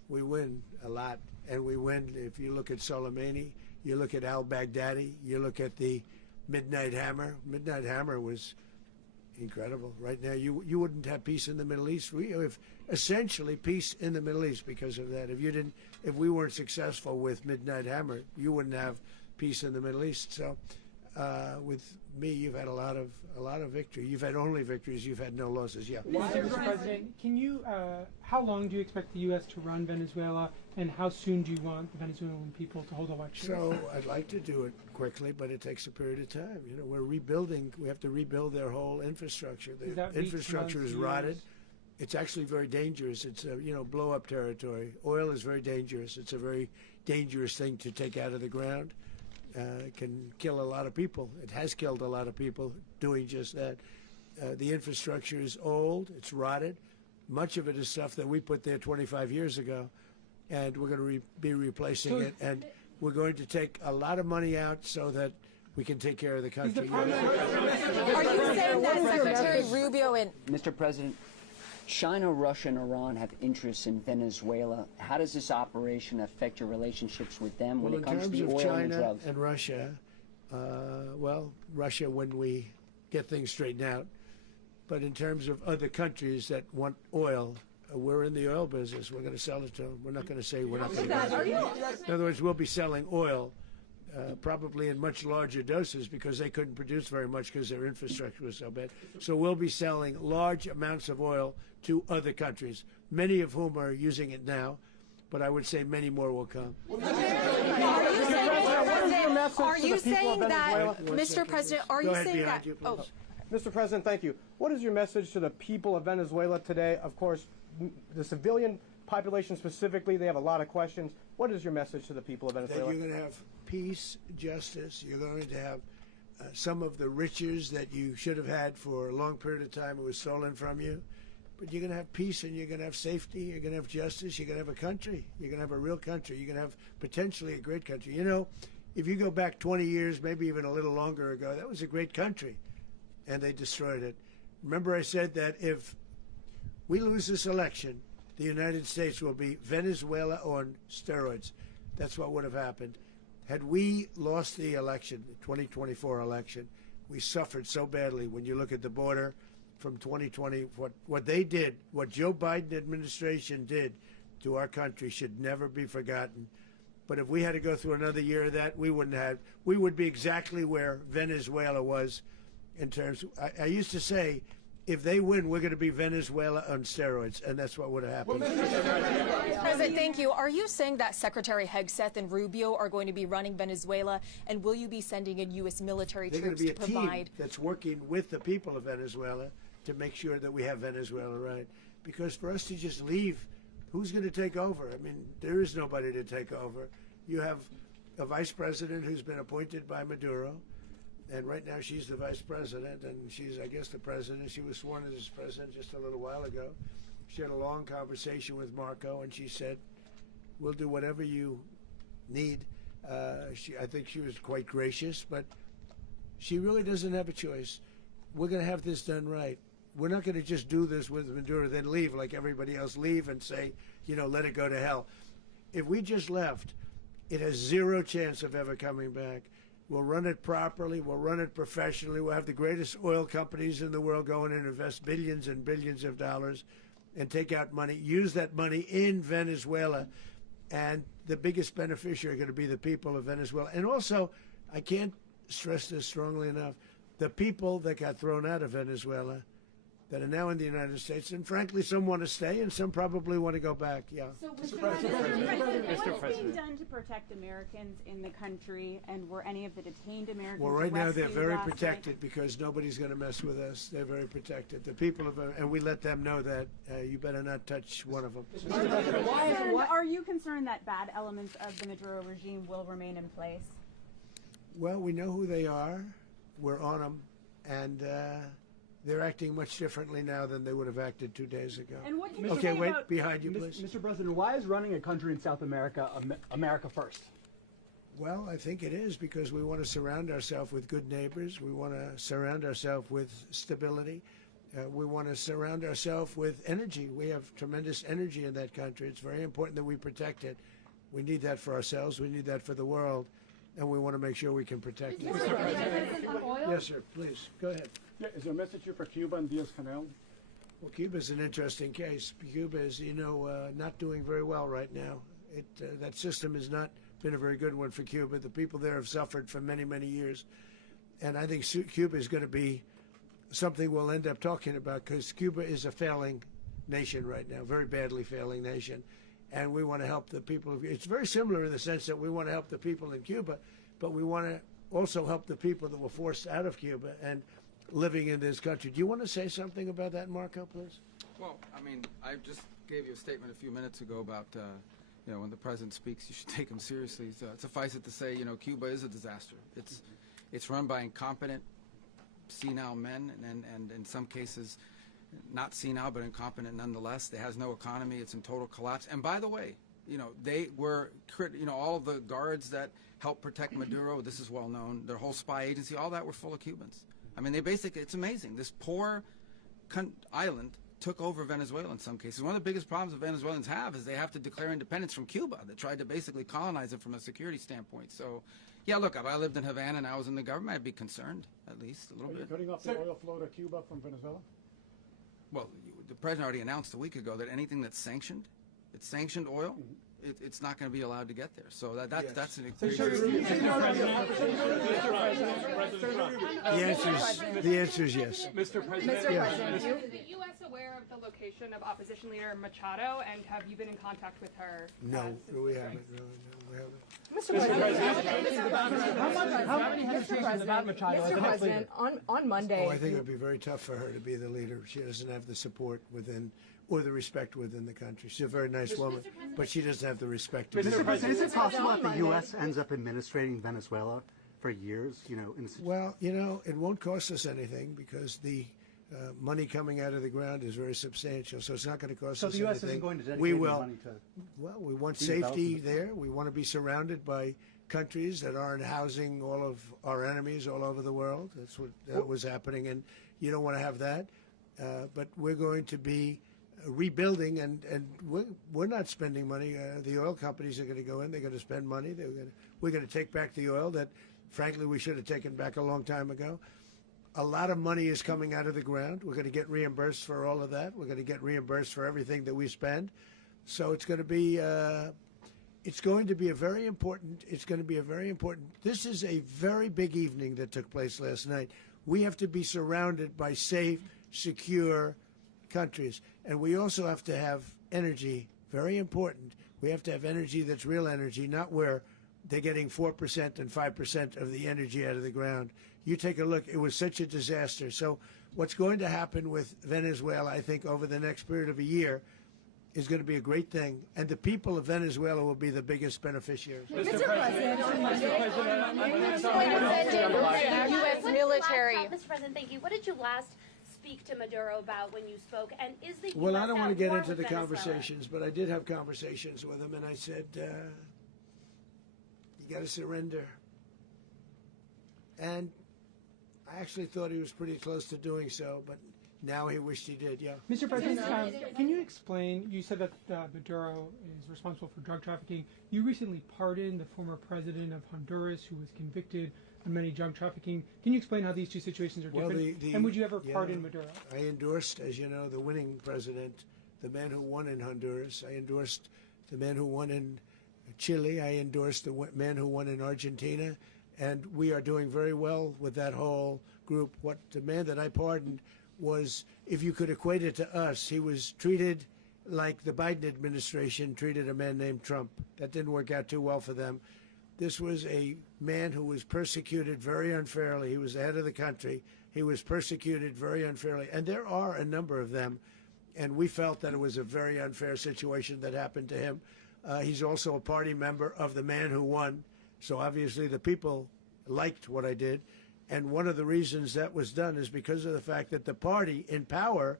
We win a lot, and we win. If you look at Soleimani, you look at al-Baghdadi, you look at the Midnight Hammer. Midnight Hammer was incredible. Right now, you wouldn't have peace in the Middle East. We have essentially peace in the Middle East because of that. If we weren't successful with Midnight Hammer, you wouldn't have peace in the Middle East. So with me, you've had a lot of victory. You've had only victories. You've had no losses. Yeah. Mr. President, can you? How long do you expect the U.S. to run Venezuela, and how soon do you want the Venezuelan people to hold elections? So I'd like to do it quickly, but it takes a period of time. You know, we're rebuilding. We have to rebuild their whole infrastructure. The infrastructure is rotted. It's actually very dangerous. It's blow-up territory. Oil is very dangerous. It's a very dangerous thing to take out of the ground. It can kill a lot of people. It has killed a lot of people doing just that. The infrastructure is old. It's rotted. Much of it is stuff that we put there 25 years ago, and we're going to be replacing it. And we're going to take a lot of money out so that we can take care of the country. Are you saying that Secretary Rubio and Mr. President, China, Russia, and Iran have interests in Venezuela. How does this operation affect your relationships with them when it comes to the oil China and drugs? and Russia, Russia when we get things straightened out. But in terms of other countries that want oil, we're in the oil business. We're going to sell it to them. We're not going to say we're not going to. In other words, we'll be selling oil, probably in much larger doses because they couldn't produce very much because their infrastructure was so bad. So we'll be selling large amounts of oil to other countries, many of whom are using it now, but I would say many more will come. Are you saying that, Mr. President, are you saying that? Oh. Mr. President, thank you. What is your message to the people of Venezuela today? Of course, the civilian population specifically, they have a lot of questions. What is your message to the people of Venezuela? That you're going to have peace, justice. You're going to have some of the riches that you should have had for a long period of time. It was stolen from you. But you're going to have peace and you're going to have safety. You're going to have justice. You're going to have a country. You're going to have a real country. You're going to have potentially a great country. You know, if you go back 20 years, maybe even a little longer ago, that was a great country. And they destroyed it. Remember I said that if we lose this election, the United States will be Venezuela on steroids. That's what would have happened. Had we lost the election, the 2024 election, we suffered so badly when you look at the border from 2020. What they did, what Joe Biden administration did to our country should never be forgotten. But if we had to go through another year of that, we wouldn't have. We would be exactly where Venezuela was in terms. I used to say, if they win, we're going to be Venezuela on steroids, and that's what would have happened. President, thank you. Are you saying that Secretary Hegseth and Rubio are going to be running Venezuela, and will you be sending in U.S. military troops to provide? They're going to be a team that's working with the people of Venezuela to make sure that we have Venezuela right. Because for us to just leave, who's going to take over? I mean, there is nobody to take over. You have a vice president who's been appointed by Maduro. And right now she's the vice president, and she's, I guess, the president. She was sworn as president just a little while ago. She had a long conversation with Marco, and she said, we'll do whatever you need. I think she was quite gracious, but she really doesn't have a choice. We're going to have this done right. We're not going to just do this with Maduro, then leave like everybody else, leave and say, let it go to hell. If we just left, it has zero chance of ever coming back. We'll run it properly. We'll run it professionally. We'll have the greatest oil companies in the world go in and invest billions and billions of dollars and take out money, use that money in Venezuela. And the biggest beneficiary are going to be the people of Venezuela. And also, I can't stress this strongly enough, the people that got thrown out of Venezuela that are now in the United States, and frankly, some want to stay and some probably want to go back. Yeah. So, Mr. President, what is being done to protect Americans in the country, and were any of the detained Americans Well, right now they're very last protected night? because nobody's going to mess with us. They're very protected. The people of, and we let them know that you better not touch one of them. Are you concerned that bad elements of the Maduro regime will remain in place? Well, we know who they are. We're on them, and they're acting much differently now than they would have acted 2 days ago. And what can okay, you say wait, about behind you, please. Mr. President, why is running a country in South America America first? Well, I think it is because we want to surround ourselves with good neighbors. We want to surround ourselves with stability. We want to surround ourselves with energy. We have tremendous energy in that country. It's very important that we protect it. We need that for ourselves. We need that for the world. And we want to make sure we can protect it. Yes, sir. Please, go ahead. Yeah, is there a message here for Cuba and Diaz-Canel? Well, Cuba's an interesting case. Cuba is, not doing very well right now. That system has not been a very good one for Cuba. The people there have suffered for many, many years. And I think Cuba is going to be something we'll end up talking about, because Cuba is a failing nation right now, very badly failing nation. And we want to help the people. It's very similar in the sense that we want to help the people in Cuba, but we want to also help the people that were forced out of Cuba and living in this country. Do you want to say something about that, Marco, please? Well, I mean, I just gave you a statement a few minutes ago about, when the president speaks, you should take him seriously. So, suffice it to say, Cuba is a disaster. It's run by incompetent, senile men, and in some cases, not senile, but incompetent nonetheless. It has no economy. It's in total collapse. And by the way, they were, all of the guards that helped protect Maduro, this is well known, their whole spy agency, all that were full of Cubans. I mean, they basically, it's amazing. This poor island took over Venezuela in some cases. One of the biggest problems the Venezuelans have is they have to declare independence from Cuba, that tried to basically colonize it from a security standpoint. So, yeah, look, if I lived in Havana and I was in the government, I'd be concerned, at least a little bit. Are you cutting off the oil flow to Cuba from Venezuela? Well, the president already announced a week ago that anything that's sanctioned, it's sanctioned oil, it's not going to be allowed to get there. So that's an The answer is yes. Mr. President, Yes. is the U.S. aware of the location of opposition leader Machado, and have you been in contact with her? No, we haven't. No, we haven't. Mr. President, on Monday. Oh, I think it would be very tough for her to be the leader. She doesn't have the support within, or the respect within the country. She's a very nice woman, but she doesn't have the respect. Mr. President, is it possible that the U.S. ends up administrating Venezuela for years? Well, it won't cost us anything because the money coming out of the ground is very substantial, so it's not going to cost us anything. So the U.S. isn't going to dedicate we will. money to... Well, we want safety there. We want to be surrounded by countries that aren't housing all of our enemies all over the world. That's what was happening, and you don't want to have that. But we're going to be rebuilding, and we're not spending money. The oil companies are going to go in. They're going to spend money. We're going to take back the oil that, frankly, we should have taken back a long time ago. A lot of money is coming out of the ground. We're going to get reimbursed for all of that. We're going to get reimbursed for everything that we spend. So it's going to be a very important. This is a very big evening that took place last night. We have to be surrounded by safe, secure countries, and we also have to have energy. Very important. We have to have energy that's real energy, not where they're getting 4% and 5% of the energy out of the ground. You take a look. It was such a disaster. So what's going to happen with Venezuela, I think, over the next period of a year is going to be a great thing. And the people of Venezuela will be the biggest beneficiaries. Mr. President, U.S. military. Mr. President, thank you. What did you last speak to Maduro about when you spoke? And is the Well, US I don't want to at get war into with the Venezuela? conversations, but I did have conversations with him, and I said, you got to surrender. And I actually thought he was pretty close to doing so, but now he wished he did, yeah. Mr. President, can you explain, you said that Maduro is responsible for drug trafficking. You recently pardoned the former president of Honduras who was convicted of many drug trafficking. Can you explain how these two situations are different? And would you ever pardon Maduro? I endorsed, as you know, the winning president, the man who won in Honduras. I endorsed the man who won in Chile. I endorsed the man who won in Argentina. And we are doing very well with that whole group. What the man that I pardoned was, if you could equate it to us, he was treated like the Biden administration treated a man named Trump. That didn't work out too well for them. This was a man who was persecuted very unfairly. He was the head of the country. He was persecuted very unfairly. And there are a number of them. And we felt that it was a very unfair situation that happened to him. He's also a party member of the man who won. So obviously the people liked what I did. And one of the reasons that was done is because of the fact that the party in power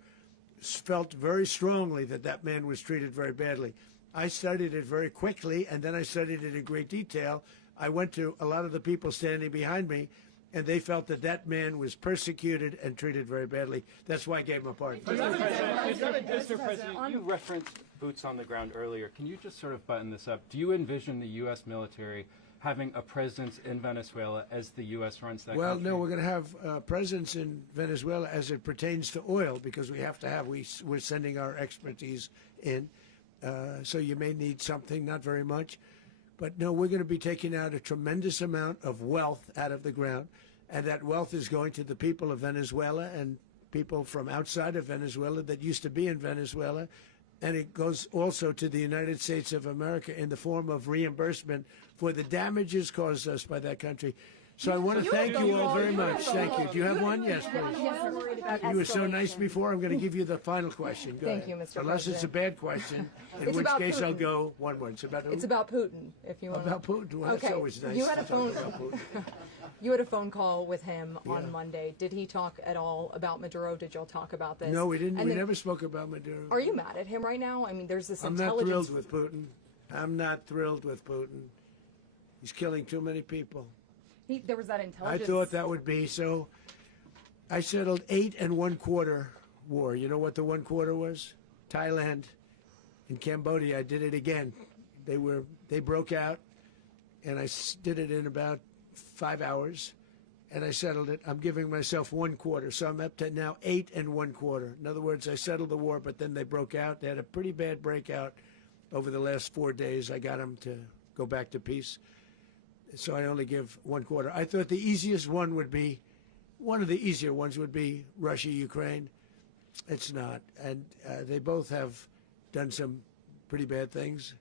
felt very strongly that that man was treated very badly. I studied it very quickly, and then I studied it in great detail. I went to a lot of the people standing behind me, and they felt that that man was persecuted and treated very badly. That's why I gave him a pardon. Mr. President, you referenced boots on the ground earlier. Can you just sort of button this up? Do you envision the U.S. military having a presence in Venezuela as the U.S. runs that country? No, we're going to have a presence in Venezuela as it pertains to oil, because we have to have, we're sending our expertise in. So you may need something, not very much. But no, we're going to be taking out a tremendous amount of wealth out of the ground. and that wealth is going to the people of Venezuela and people from outside of Venezuela that used to be in Venezuela. And it goes also to the United States of America in the form of reimbursement for the damages caused us by that country. So I want to thank you all very much. Thank you. Do you have one? Yes, please. You were so nice before. I'm going to give you the final question. Go Thank ahead. you, Mr. Unless it's a President. bad question, in It's which about case I'll Putin. go one word. It's about who? It's about Putin, if you want. About Putin. Well, Okay. that's always nice. You had a to talk phone. about Putin. You had a phone call with him Yeah. on Monday. Did he talk at all about Maduro? Did y'all talk about this? No, we didn't. And We then- never spoke about Maduro. Are you mad at him right now? I mean, there's this I'm not intelligence. thrilled with Putin. I'm not thrilled with Putin. He's killing too many people. There was that I intelligence. thought that would be so. I settled 8 1/4 war. You know what the 1/4 was? Thailand and Cambodia. I did it again. They broke out, and I did it in about 5 hours, and I settled it. I'm giving myself 1/4, so I'm up to now 8 1/4. In other words, I settled the war, but then they broke out. They had a pretty bad breakout over the last 4 days. I got them to go back to peace. So I only give 1/4. I thought the easiest one would be, one of the easier ones would be Russia, Ukraine. It's not. And they both have done some pretty bad things.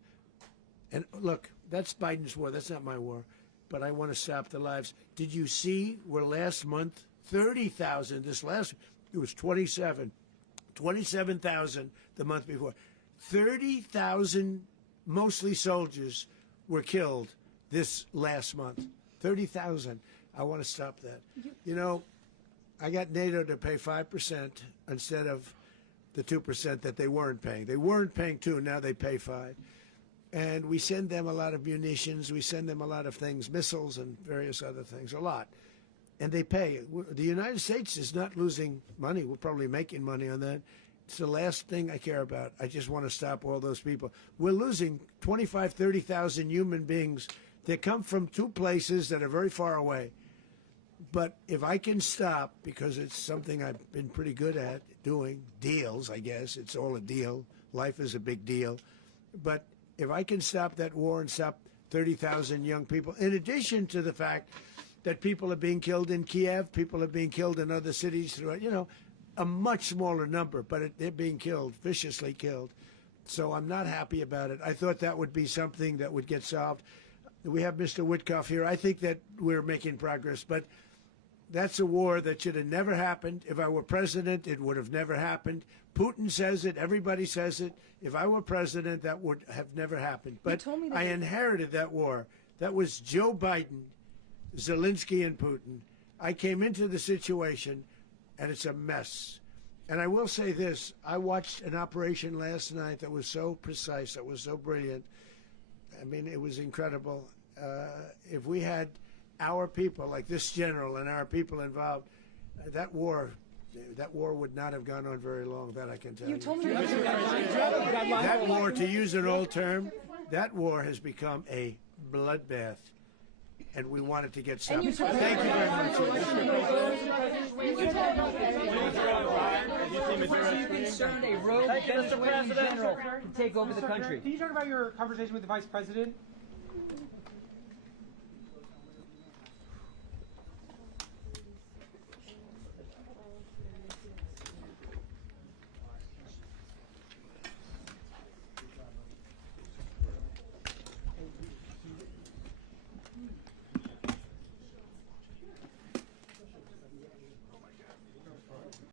And look, that's Biden's war. That's not my war. But I want to stop the lives. Did you see where last month, 30,000, it was 27,000 the month before. 30,000, mostly soldiers, were killed this last month. 30,000. I want to stop that. You know, I got NATO to pay 5% instead of the 2% that they weren't paying. They weren't paying 2, now they pay 5. And we send them a lot of munitions, we send them a lot of things, missiles and various other things, a lot. And they pay. The United States is not losing money. We're probably making money on that. It's the last thing I care about. I just want to stop all those people. We're losing 25, 30,000 human beings that come from 2 places that are very far away. But if I can stop, because it's something I've been pretty good at doing, deals, I guess. It's all a deal. Life is a big deal. But if I can stop that war and stop 30,000 young people, in addition to the fact that people are being killed in Kiev, people are being killed in other cities throughout, you know, a much smaller number, but they're being killed, viciously killed. So I'm not happy about it. I thought that would be something that would get solved. We have Mr. Witkoff here. I think that we're making progress, but that's a war that should have never happened. If I were president, it would have never happened. Putin says it. Everybody says it. If I were president, that would have never happened. But I inherited that war. That was Joe Biden, Zelensky, and Putin. I came into the situation, and it's a mess. And I will say this. I watched an operation last night that was so precise, that was so brilliant. I mean, it was incredible. If we had our people, like this general and our people involved, that war would not have gone on very long, that I can tell you. told me That war, to use an old term, that war has become a bloodbath, and we want it to get stopped. Thank you very much. Are you concerned a rogue Venezuelan general can take over the country? Can you talk about your conversation with the vice president?